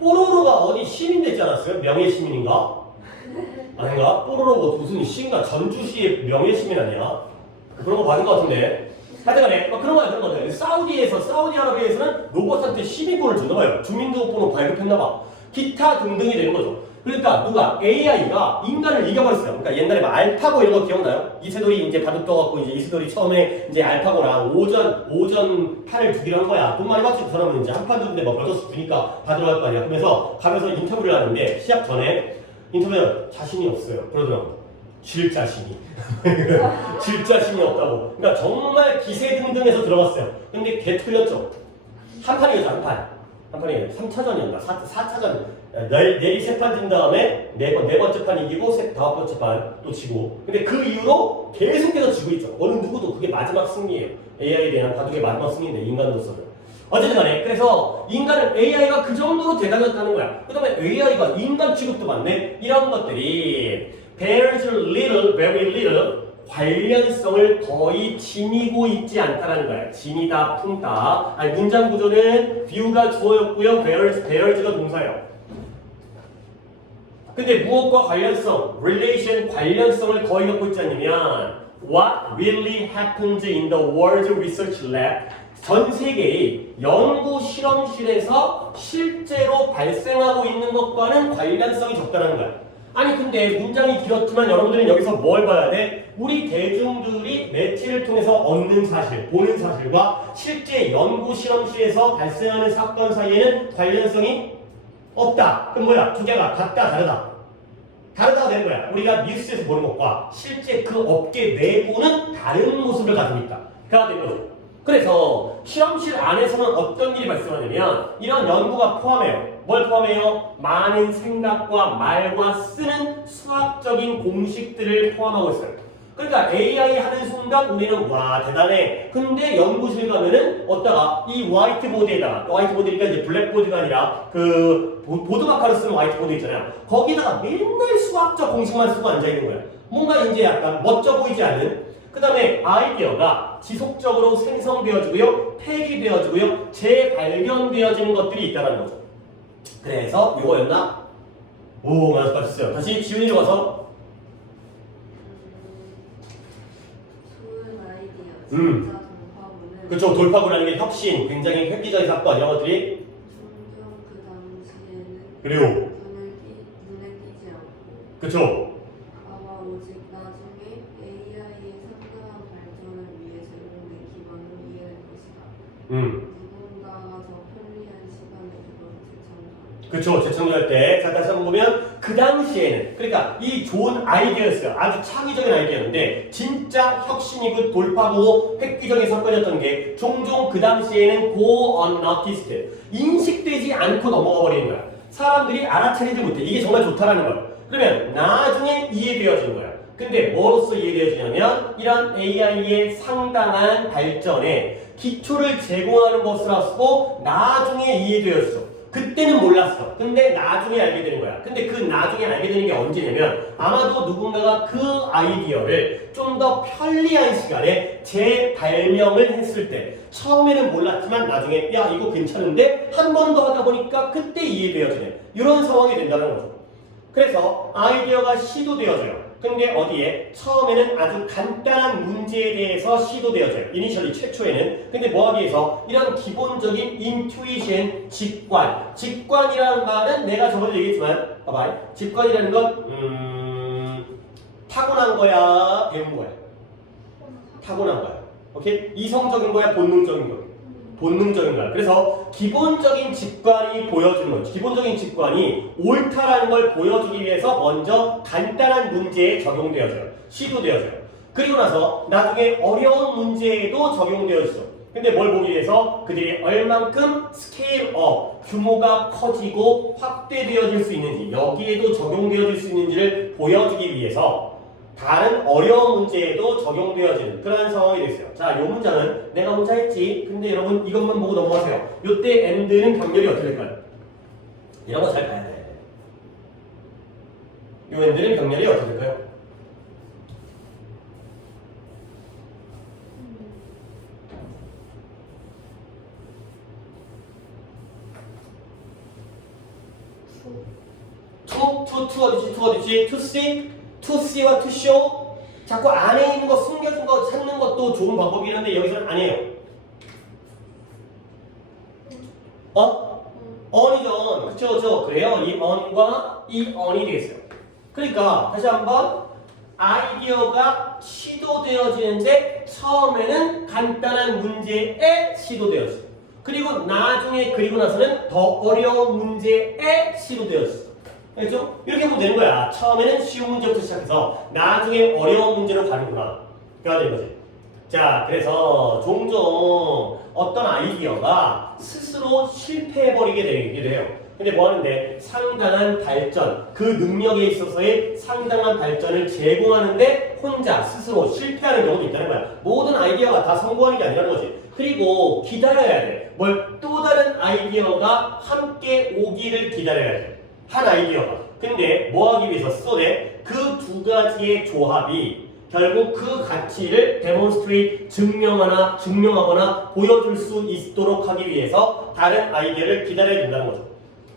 뽀로로가 어디 시민 됐지 않았어요? 명예시민인가? 아닌가? 뽀로로가 무슨 시인가? 전주시의 명예시민 아니야? 그런 거 받은 것 같은데. 하여튼간에 그런 거야. 사우디아라비아에서는 로봇한테 시민권을 주나봐요. 주민등록번호 발급했나봐. 기타 등등이 되는 거죠. 그러니까 누가 AI가 인간을 이겨버렸어요. 그러니까 옛날에 막 알파고 이런 거 기억나요? 이세돌이 이제 바둑 떠갖고 이제 이세돌이 처음에 이제 알파고랑 오전 판을 두기로 한 거야. 돈 많이 받지 그 사람은 이제 한 판 주는데 막 몇 원씩 주니까 받으러 갈 거 아니야. 그러면서 가면서 인터뷰를 하는데 시합 전에 인터뷰에 자신이 없어요. 그러더라고. 질 자신이. 질 자신이 없다고. 그러니까 정말 기세등등해서 들어갔어요. 근데 개 틀렸죠. 한 판이었죠, 한 판. 한 판이 3차전이었나? 4차전. 내리 3판 진 다음에 네 번째 판 이기고 다섯 번째 판 또 지고. 근데 그 이후로 계속해서 지고 있죠. 어느 누구도 그게 마지막 승리예요. AI에 대한 바둑의 마지막 승리인데 인간으로서는. 어쨌든 간에 그래서 인간은 AI가 그 정도로 대단했다는 거야. 그 다음에 AI가 인간 취급도 받네. 이런 것들이 bears little, very little 관련성을 거의 지니고 있지 않다라는 거야. 지니다, 품다. 아니, 문장 구조는 view가 주어였고요. bears가 동사예요. 근데 무엇과 관련성, relation, 관련성을 거의 갖고 있지 않냐면 what really happens in the world research lab 전 세계의 연구 실험실에서 실제로 발생하고 있는 것과는 관련성이 적다라는 거야. 아니 근데 문장이 길었지만 여러분들은 여기서 뭘 봐야 돼? 우리 대중들이 매체를 통해서 얻는 사실, 보는 사실과 실제 연구 실험실에서 발생하는 사건 사이에는 관련성이 없다. 그럼 뭐야? 두 개가 같다, 다르다. 다르다가 되는 거야. 우리가 뉴스에서 보는 것과 실제 그 업계 내부는 다른 모습을 가지고 있다. 가 되는 거죠. 그래서 실험실 안에서는 어떤 일이 발생하냐면 이런 연구가 포함해요. 뭘 포함해요? 많은 생각과 말과 쓰는 수학적인 공식들을 포함하고 있어요. 그러니까 AI 하는 순간 우리는 와 대단해. 근데 연구실 가면은 어디다가 이 화이트보드에다가 화이트보드니까 이제 블랙보드가 아니라 그 보드마카로 쓰는 화이트보드 있잖아요. 거기다가 맨날 수학적 공식만 쓰고 앉아 있는 거야. 뭔가 이제 약간 멋져 보이지 않는. 그 다음에 아이디어가 지속적으로 생성되어지고요, 폐기되어지고요, 재발견되어지는 것들이 있다는 거죠. 그래서 이거였나? 오, 맞았어요. 다시 지훈이로 가서. 좋은 아이디어, 진짜 돌파구는 그쵸, 돌파구라는 게 혁신, 굉장히 획기적인 사건, 이런 것들이. 종종 그 당시에는 그래요. 눈에 띄지 않고 그쵸. 아마 오직 나중에 AI의 상당한 발전을 위해 제공된 기반으로 이해될 것이다. 누군가가 더 편리한 시간에 그것을 재창조할 그쵸, 재창조할 때. 자, 다시 한번 보면, 그 당시에는, 그러니까 이 좋은 아이디어였어요. 아주 창의적인 아이디어였는데, 진짜 혁신이고 돌파구고 획기적인 사건이었던 게, 종종 그 당시에는 go unnoticed. 인식되지 않고 넘어가 버리는 거야. 사람들이 알아차리지 못해. 이게 정말 좋다라는 거야. 그러면 나중에 이해되어지는 거야. 근데 뭐로써 이해되어지냐면, 이런 AI의 상당한 발전에 기초를 제공하는 것으로서 나중에 이해되었어. 그때는 몰랐어. 근데 나중에 알게 되는 거야. 근데 그 나중에 알게 되는 게 언제냐면 아마도 누군가가 그 아이디어를 좀 더 편리한 시간에 재발명을 했을 때 처음에는 몰랐지만 나중에 야 이거 괜찮은데 한 번 더 하다 보니까 그때 이해되어지네. 이런 상황이 된다는 거죠. 그래서 아이디어가 시도되어져요. 근데 어디에? 처음에는 아주 간단한 문제에 대해서 시도되어져요. 이니셜리 최초에는. 근데 뭐 하기 위해서? 이런 기본적인 인투이션, 직관이라는 말은 내가 저번에 얘기했지만 봐봐. 직관이라는 건 타고난 거야, 배운 거야? 타고난 거야. 오케이? 이성적인 거야, 본능적인 거야? 본능적인 거야. 그래서 기본적인 직관이 보여주는 거죠. 기본적인 직관이 옳다라는 걸 보여주기 위해서 먼저 간단한 문제에 적용되어져요. 시도되어져요. 그리고 나서 나중에 어려운 문제에도 적용되어지죠. 근데 뭘 보기 위해서 그들이 얼만큼 스케일업, 규모가 커지고 확대되어질 수 있는지, 여기에도 적용되어질 수 있는지를 보여주기 위해서 다른 어려운 문제에도 적용되어지는 그런 상황이 됐어요. 자, 이 문장은 내가 혼자 했지. 근데 여러분 이것만 보고 넘어가세요. 이때 and는 병렬이 어떻게 될까요? 이런 거 잘 봐야 돼. 이 and는 병렬이 어떻게 될까요? to 어디지? to see와 to show. 자꾸 안에 있는 거, 숨겨진 거 찾는 것도 좋은 방법이긴 한데 여기서는 아니에요. on이죠. 그쵸. 그래요. 이 on과 이 on이 되겠어요. 그러니까 다시 한번 아이디어가 시도되어지는데 처음에는 간단한 문제에 시도되어져요. 그리고 나중에 그리고 나서는 더 어려운 문제에 시도되어져요. 알겠죠? 이렇게 보면 되는 거야. 처음에는 쉬운 문제부터 시작해서 나중에 어려운 문제로 가는구나. 그래야 되는 거지. 자, 그래서 종종 어떤 아이디어가 스스로 실패해버리게 되기도 해요. 근데 뭐 하는데? 상당한 발전, 그 능력에 있어서의 상당한 발전을 제공하는데 혼자 스스로 실패하는 경우도 있다는 거야. 모든 아이디어가 다 성공하는 게 아니라는 거지. 그리고 기다려야 돼. 뭘 또 다른 아이디어가 함께 오기를 기다려야 돼. 한 아이디어가. 근데 뭐 하기 위해서 쏘네? 그 두 가지의 조합이 결국 그 가치를 데몬스트레이트 증명하거나 보여줄 수 있도록 하기 위해서 다른 아이디어를 기다려야 된다는 거죠.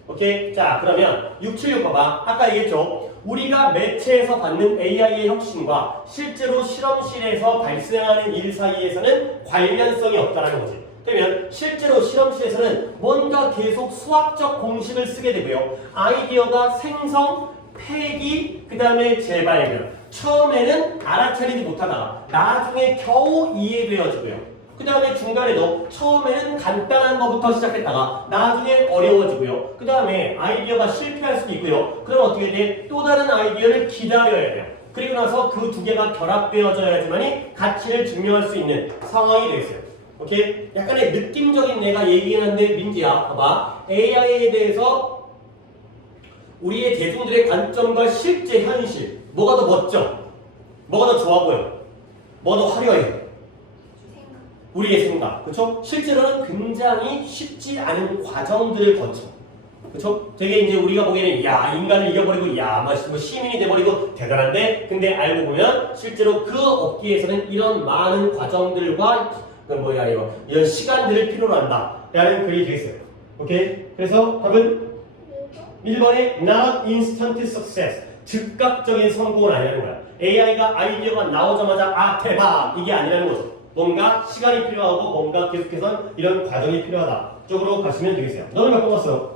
오케이? 자, 그러면 676 봐봐. 아까 얘기했죠? 우리가 매체에서 받는 AI의 혁신과 실제로 실험실에서 발생하는 일 사이에서는 관련성이 없다는 거지. 그러면 실제로 실험실에서는 뭔가 계속 수학적 공식을 쓰게 되고요. 아이디어가 생성, 폐기, 그 다음에 재발견. 처음에는 알아차리지 못하다가 나중에 겨우 이해되어지고요. 그 다음에 중간에도 처음에는 간단한 것부터 시작했다가 나중에 어려워지고요. 그 다음에 아이디어가 실패할 수도 있고요. 그럼 어떻게 돼? 또 다른 아이디어를 기다려야 돼요. 그리고 나서 그 두 개가 결합되어져야지만이 가치를 증명할 수 있는 상황이 되겠어요. 오케이? 약간의 느낌적인 내가 얘기긴 한데 민지야 봐봐. AI에 대해서 우리의 대중들의 관점과 실제 현실 뭐가 더 멋져? 뭐가 더 좋아 보여? 뭐가 더 화려해? 우리의 생각, 그렇죠? 실제로는 굉장히 쉽지 않은 과정들을 거쳐, 그렇죠? 되게 이제 우리가 보기에는 야 인간을 이겨버리고 야 뭐 시민이 돼버리고 대단한데, 근데 알고 보면 실제로 그 업계에서는 이런 많은 과정들과 이런 시간들을 필요로 한다라는 글이 되겠어요. 오케이? 그래서 답은 1번의 not instant success, 즉각적인 성공은 아니라는 거야. AI가 아이디어가 나오자마자 아 대박 이게 아니라는 거죠. 뭔가 시간이 필요하고 뭔가 계속해서 이런 과정이 필요하다 쪽으로 가시면 되겠어요. 너는 몇 번 왔어요?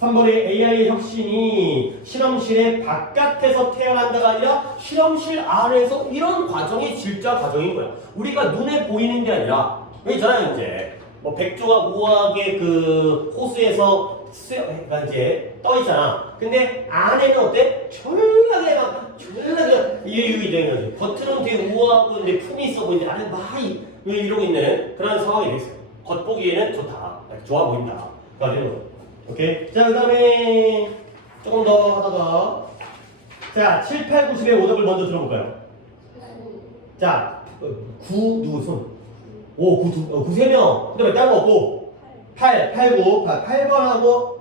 3번의 AI 혁신이 실험실의 바깥에서 태어난다가 아니라 실험실 안에서 이런 과정이 진짜 과정인 거야. 우리가 눈에 보이는 게 아니라 있잖아요. 이제 뭐 백조가 우아하게 그 호수에서 이제 떠 있잖아. 근데 안에는 어때? 졸라게 이러고 되는 거지. 겉으로는 되게 우아하고 이제 품이 있어 보이는데 안에 막 이러고 있는 그런 상황이 되겠어요. 겉보기에는 좋다, 좋아 보인다. 오케이. 자, 그 다음에 조금 더 하다가 자 7, 8, 90의 오답을 먼저 들어볼까요? 자 9 누구 손? 9 3명. 그 다음에 다른 거 없고 8, 8번하고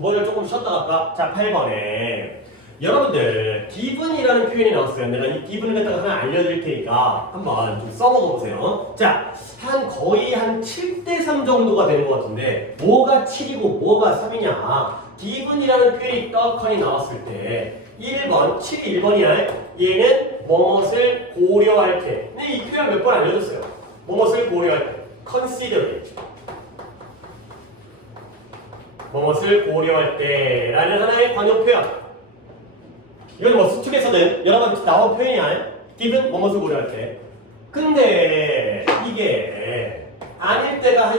9번을 조금 쉬었다 갈까? 자 8번에 여러분들 given이라는 표현이 나왔어요. 내가 이 given을 갖다가 하나 알려드릴 테니까 한번 좀 써먹어보세요. 자, 거의 한 7대3 정도가 되는 것 같은데 뭐가 7이고 뭐가 3이냐. given이라는 표현이 떡하니 나왔을 때 1번, 7이 1번이야. 얘는 뭐뭇을 고려할 때. 근데 이 표현 몇 번 알려줬어요. 뭐뭇을 고려할 때. consider. 뭐뭇을 고려할 때라는 하나의 관용 표현. 이건 뭐 수축에서는 여러 번 나온 표현이야. given 뭐뭇을 고려할 때. 근데 이게 아닐 때가 한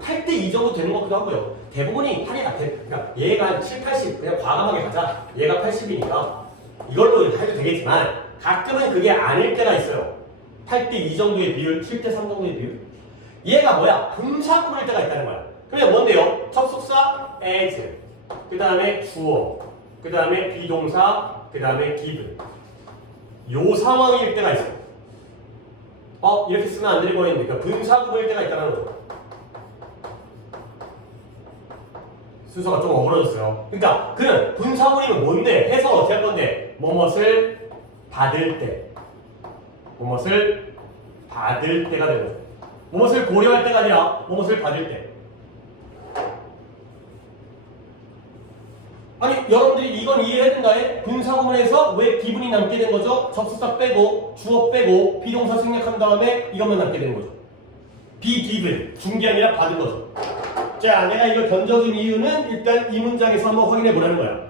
8대 2 정도 되는 것 같기도 하고요. 대부분이 8이 같아. 그러니까 얘가 한 7, 80 그냥 과감하게 가자. 얘가 80이니까 이걸로 해도 되겠지만 가끔은 그게 아닐 때가 있어요. 8대 2 정도의 비율, 7대 3 정도의 비율. 얘가 뭐야? 분사구문일 때가 있다는 거야. 그러면 뭔데요? 접속사 as, 그 다음에 주어, 그 다음에 비동사, 그 다음에 given. 요 상황일 때가 있어요. 이렇게 쓰면 안 되는 거였는데 그러니까 분사구문일 때가 있다는 거죠. 순서가 좀 어그러졌어요. 그러니까 그는 분사구문이면 뭔데? 해서 어떻게 할 건데? 뭐뭇을 받을 때. 뭐뭇을 받을 때가 되는 거죠. 뭐뭇을 고려할 때가 아니라 뭐뭇을 받을 때. 아니 여러분들이 이건 이해했는가요? 분사구문에서 왜 기분이 남게 된 거죠? 접속사 빼고 주어 빼고 비동사 생략한 다음에 이것만 남게 되는 거죠. be given 준 게 아니라 받은 거죠. 자, 내가 이걸 던져준 이유는 일단 이 문장에서 한번 확인해 보라는 거야.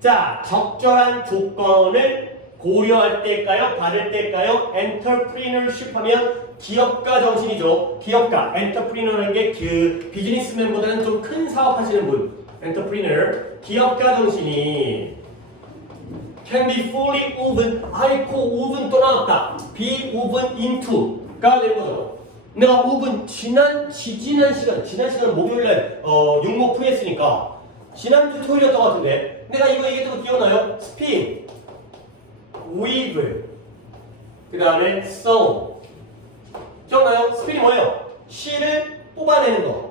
자, 적절한 조건을 고려할 때일까요? 받을 때일까요? entrepreneurship 하면 기업가 정신이죠. 기업가, entrepreneur라는 게 그 비즈니스맨보다는 좀 큰 사업 하시는 분. entrepreneur, 기업가 정신이 can be fully woven, 아이고 woven 또 나왔다. be woven into가 되는 거죠. 내가 woven 지난 시간 목요일날 육목 풀이했으니까 지난주 토요일이었던 것 같은데 내가 이거 얘기했던 거 기억나요? spin, weave, 그 다음에 sew. 기억나요? spin이 뭐예요? 실을 뽑아내는 거.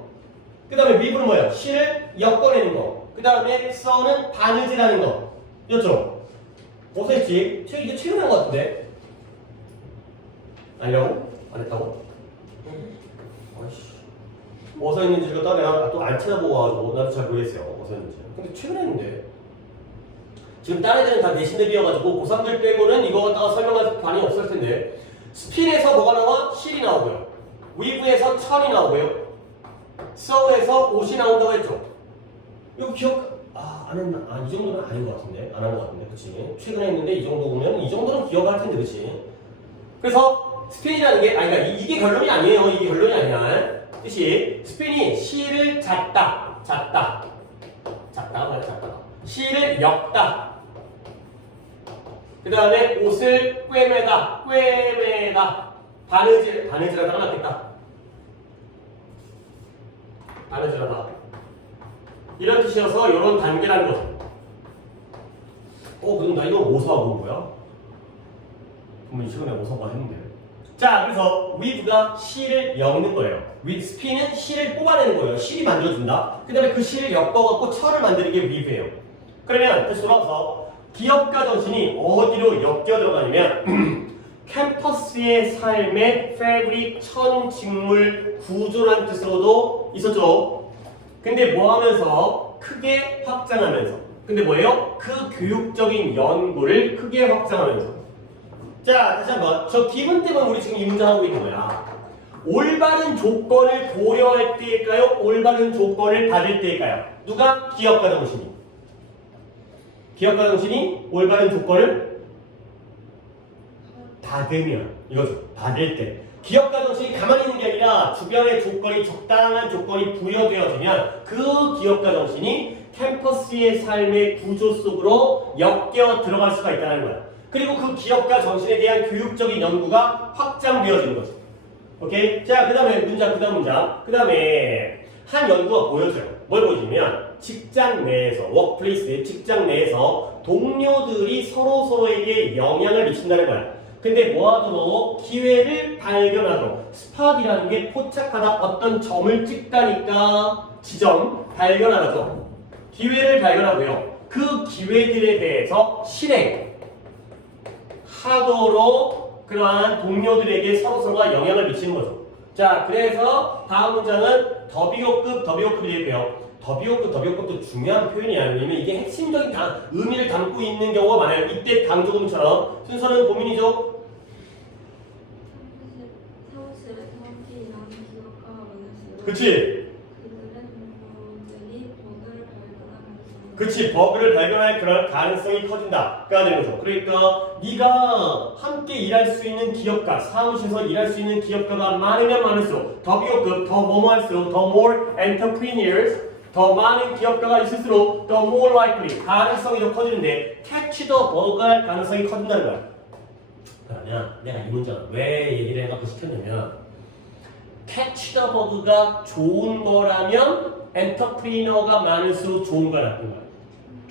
그 다음에 weave는 뭐예요? 실을 엮어내는 거. 그 다음에 sew는 바느질하는 거. 였죠? 어디서 했지? 이게 최근에 한 것 같은데? 아니라고? 안 했다고? 어디서 했는지를 내가 또 안 찾아보고 와가지고 나도 잘 모르겠어요. 어디서 했는지. 근데 최근에 했는데 지금 다른 애들은 다 내신들이어가지고 고3들 빼고는 이거 갖다가 설명할 반이 없을 텐데 스핀에서 뭐가 나와? 실이 나오고요. 위브에서 천이 나오고요. 서브에서 옷이 나온다고 했죠. 이거 기억 안 했나? 이 정도는 아닌 것 같은데 안 한 것 같은데 그치? 최근에 했는데 이 정도 보면 이 정도는 기억할 텐데 그치? 그래서 스핀이라는 게 그러니까 이게 결론이 아니에요. 이게 결론이 아니야. 뜻이 스핀이 실을 잤다가 실을 엮다. 그 다음에 옷을 꿰매다. 바느질하다가 낫겠다. 바느질하다. 이런 뜻이어서 이런 단계라는 거죠. 그럼 나 이거 오서하고 온 거야? 그럼 이 시간에 오서가 했는데. 자, 그래서 weave가 실을 엮는 거예요. spin은 실을 뽑아내는 거예요. 실이 만들어준다. 그 다음에 그 실을 엮어갖고 철을 만드는 게 weave예요. 그러면 다시 돌아와서 기업가 정신이 어디로 엮여 들어가냐면 캠퍼스의 삶의 패브릭, 천, 직물, 구조라는 뜻으로도 있었죠. 근데 뭐 하면서? 크게 확장하면서. 근데 뭐예요? 그 교육적인 연구를 크게 확장하면서. 자, 다시 한번. 저 기분 때문에 우리 지금 이 문제 하고 있는 거야. 올바른 조건을 고려할 때일까요? 올바른 조건을 받을 때일까요? 누가? 기업가 정신이. 기업가 정신이 올바른 조건을 받으면 이거죠. 받을 때. 기업가 정신이 가만히 있는 게 아니라 주변의 조건이 적당한 조건이 부여되어지면 그 기업가 정신이 캠퍼스의 삶의 구조 속으로 엮여 들어갈 수가 있다는 거야. 그리고 그 기업가 정신에 대한 교육적인 연구가 확장되어지는 거죠. 오케이? 자, 그 다음에 그 다음에 한 연구가 보여줘요. 뭘 보여주냐면 직장 내에서, 워크플레이스, 직장 내에서 동료들이 서로에게 영향을 미친다는 거야. 근데 뭐하도록 기회를 발견하도록 스팟이라는 게 포착하다 어떤 점을 찍다니까 지점 발견하죠. 기회를 발견하고요. 그 기회들에 대해서 실행하도록 그러한 동료들에게 서로가 영향을 미치는 거죠. 자, 그래서 다음 문장은 더비호급이 되고요. 더비오급도 중요한 표현이야. 왜냐면 이게 핵심적인 의미를 담고 있는 경우가 많아요. 이때 강조금처럼 순서는 고민이죠. 사무실에 사람들이 일하는 기업가가 많을수록 그치? 그들의 동료들이 버그를 발견하면서 그치, 버그를 발견할 그런 가능성이 커진다가 되는 거죠. 그러니까 네가 함께 일할 수 있는 기업가, 사무실에서 일할 수 있는 기업가가 많으면 많을수록 더 비교급, 더 뭐뭐 할수록 더 more entrepreneurs, 더 많은 기업가가 있을수록 더 more likely, 가능성이 더 커지는데 catch the bug가 할 가능성이 커진다는 거야. 그러면 내가 이 문장을 왜 얘기를 해갖고 시켰냐면 catch the bug가 좋은 거라면 엔터프리너가 많을수록 좋은 거야, 나쁜 거야?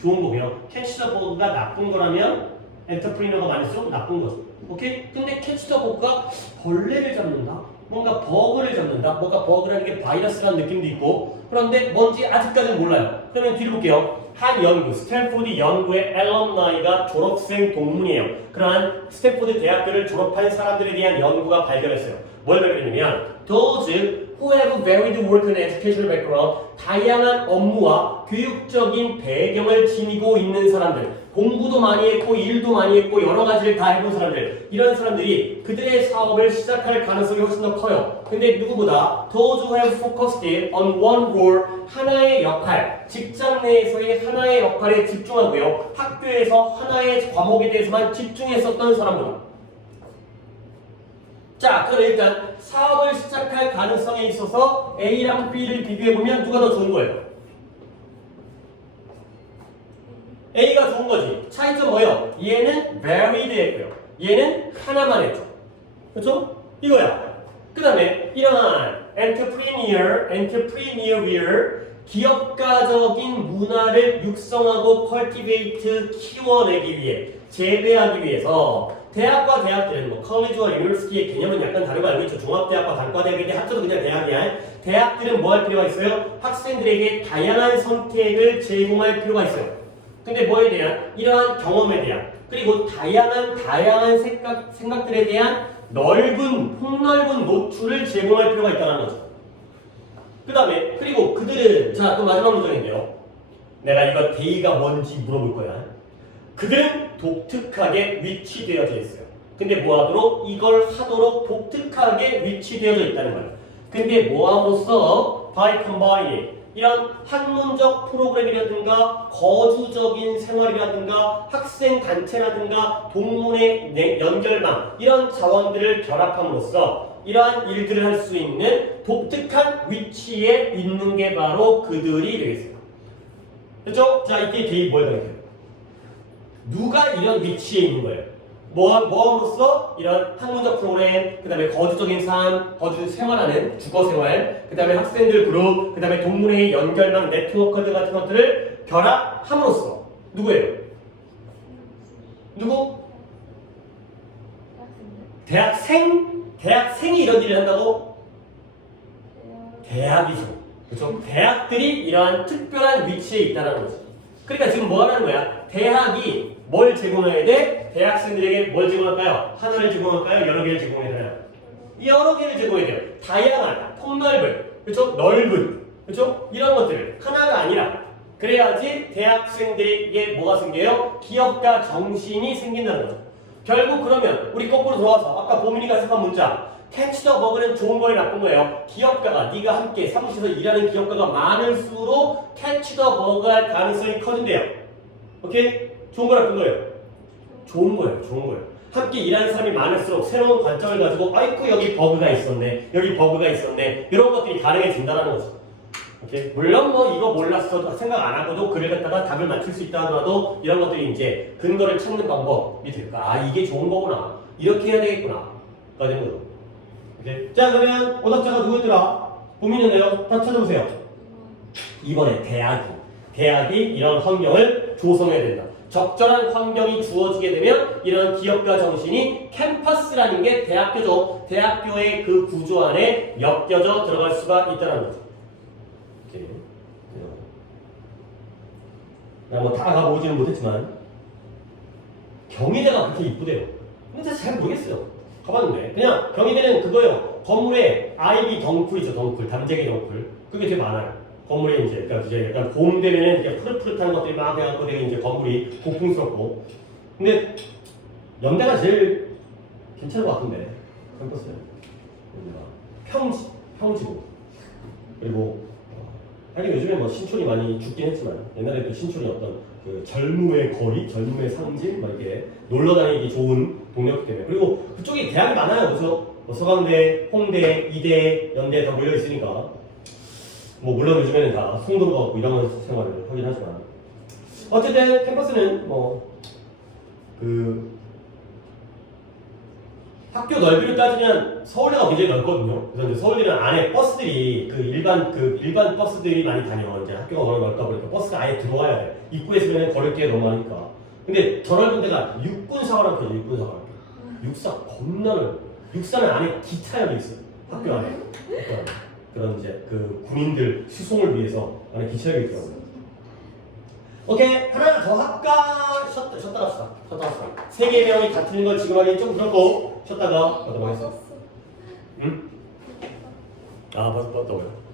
좋은 거고요. catch the bug가 나쁜 거라면 엔터프리너가 많을수록 나쁜 거죠. 오케이? 근데 catch the bug가 벌레를 잡는다? 뭔가 버그를 잡는다? 뭔가 버그라는 게 바이러스라는 느낌도 있고 그런데 뭔지 아직까지는 몰라요. 그러면 뒤로 볼게요. 한 연구, 스탠포드 연구의 앨럼나이가 졸업생 동문이에요. 그러한 스탠포드 대학교를 졸업한 사람들에 대한 연구가 발견했어요. 뭘 발견했냐면 those who have varied work and educational background, 다양한 업무와 교육적인 배경을 지니고 있는 사람들, 공부도 많이 했고 일도 많이 했고 여러 가지를 다 해본 사람들, 이런 사람들이 그들의 사업을 시작할 가능성이 훨씬 더 커요. 근데 누구보다 those who have focused on one role, 하나의 역할, 직장 내에서의 하나의 역할에 집중하고요. 학교에서 하나의 과목에 대해서만 집중했었던 사람보다. 자, 그럼 일단 사업을 시작할 가능성에 있어서 A랑 B를 비교해보면 누가 더 좋은 거예요? A가 좋은 거지. 차이점 뭐예요? 얘는 varied 했고요. 얘는 하나만 했죠. 그렇죠? 이거야. 그 다음에 이러한 entrepreneurial 기업가적인 문화를 육성하고 cultivate 키워내기 위해 재배하기 위해서 대학과 대학들은 뭐 컬리지와 유니버시티의 개념은 약간 다른 거 알고 있죠. 종합대학과 단과대학인데 합쳐도 그냥 대학이야. 대학들은 뭐 할 필요가 있어요? 학생들에게 다양한 선택을 제공할 필요가 있어요. 근데 뭐에 대한? 이러한 경험에 대한 그리고 다양한 생각들에 대한 폭넓은 노출을 제공할 필요가 있다는 거죠. 그 다음에 그리고 그들은 자 또 마지막 문장인데요. 내가 이거 대의가 뭔지 물어볼 거야. 그들은 독특하게 위치되어져 있어요. 근데 뭐하도록? 이걸 하도록 독특하게 위치되어져 있다는 거예요. 근데 뭐함으로써 by combining 이런 학문적 프로그램이라든가 거주적인 생활이라든가 학생 단체라든가 동문회 연결망 이런 자원들을 결합함으로써 이러한 일들을 할 수 있는 독특한 위치에 있는 게 바로 그들이 되겠어요. 그렇죠? 자, 이때 대입 뭐에 들어가요? 누가 이런 위치에 있는 거예요? 뭐함으로써 이런 학문적 프로그램, 그 다음에 거주적인 삶, 거주 생활하는 주거 생활, 그 다음에 학생들 그룹, 그 다음에 동문회의 연결망 네트워크들 같은 것들을 결합함으로써 누구예요? 누구? 대학생이 이런 일을 한다고? 대학이죠. 그렇죠? 대학들이 이러한 특별한 위치에 있다는 거지. 그러니까 지금 뭐 하는 거야? 대학이 뭘 제공해야 돼? 대학생들에게 뭘 제공할까요? 하나를 제공할까요? 여러 개를 제공해야 되나요? 여러 개를 제공해야 돼요. 다양한, 폭넓은, 그렇죠? 넓은, 그렇죠? 이런 것들을 하나가 아니라 그래야지 대학생들에게 뭐가 생겨요? 기업가 정신이 생긴다는 거죠. 결국 그러면 우리 거꾸로 돌아와서 아까 보민이가 해석한 문자 catch the bug는 좋은 거예요, 나쁜 거예요? 기업가가 네가 함께 사무실에서 일하는 기업가가 많을수록 catch the bug 할 가능성이 커진대요. 오케이? 좋은 거 나쁜 거예요? 좋은 거예요. 좋은 거예요. 함께 일하는 사람이 많을수록 새로운 관점을 가지고 아이쿠 여기 버그가 있었네. 여기 버그가 있었네. 이런 것들이 가능해진다는 거죠. 오케이? 물론 뭐 이거 몰랐어도 생각 안 하고도 글을 갖다가 답을 맞출 수 있다 하더라도 이런 것들이 이제 근거를 찾는 방법이 될까? 아 이게 좋은 거구나. 이렇게 해야 되겠구나. 가 되는 거죠. 오케이? 자 그러면 오답자가 누구였더라? 고민이네요. 다 찾아보세요. 이번에 대학이 이런 환경을 조성해야 된다. 적절한 환경이 주어지게 되면 이런 기업가 정신이 캠퍼스라는 게 대학교죠. 대학교의 그 구조 안에 엮여져 들어갈 수가 있다는 거죠. 이렇게. 뭐 다 가보지는 못했지만 경희대가 그렇게 이쁘대요. 근데 잘 모르겠어요. 가봤는데 그냥 경희대는 그거예요. 건물에 아이비 덩쿨 있죠. 덩쿨, 담재기 덩쿨. 그게 되게 많아요. 건물이 이제 약간 봄 되면은 이렇게 푸릇푸릇한 것들이 막 해갖고 되게 이제 건물이 고풍스럽고. 근데 연대가 제일 괜찮은 것 같은데 캠퍼스는 평지고 그리고 하긴 요즘에 뭐 신촌이 많이 죽긴 했지만 옛날에 또 신촌이 어떤 그 젊음의 거리, 젊음의 상징, 막 이렇게 놀러 다니기 좋은 동네였기 때문에 그리고 그쪽에 대학이 많아요. 그래서 뭐 서강대, 홍대, 이대, 연대 다 몰려 있으니까 뭐 물론 요즘에는 다 송도로 가고 이런 생활을 하긴 하지만 어쨌든 캠퍼스는 뭐 그 학교 넓이를 따지면 서울대가 굉장히 넓거든요. 그래서 이제 서울대는 안에 버스들이 그 일반 버스들이 많이 다녀. 이제 학교가 워낙 넓다 보니까 버스가 아예 들어와야 돼. 입구에 있으면 걸을 게 너무 많으니까. 근데 저 넓은 데가 육군사관학교, 육군사관학교. 육사 겁나 넓어. 육사는 안에 기차역이 있어요. 학교 안에. 학교 안에. 그런 이제 그 군인들 수송을 위해서 안에 기차역이 있더라고요. 오케이, 하나 더 할까? 쉬었다 갑시다. 세 개의 명이 같은 걸 지금 하기 좀 그렇고 쉬었다가 넘어가겠습니다. 응? 아, 봤다고요?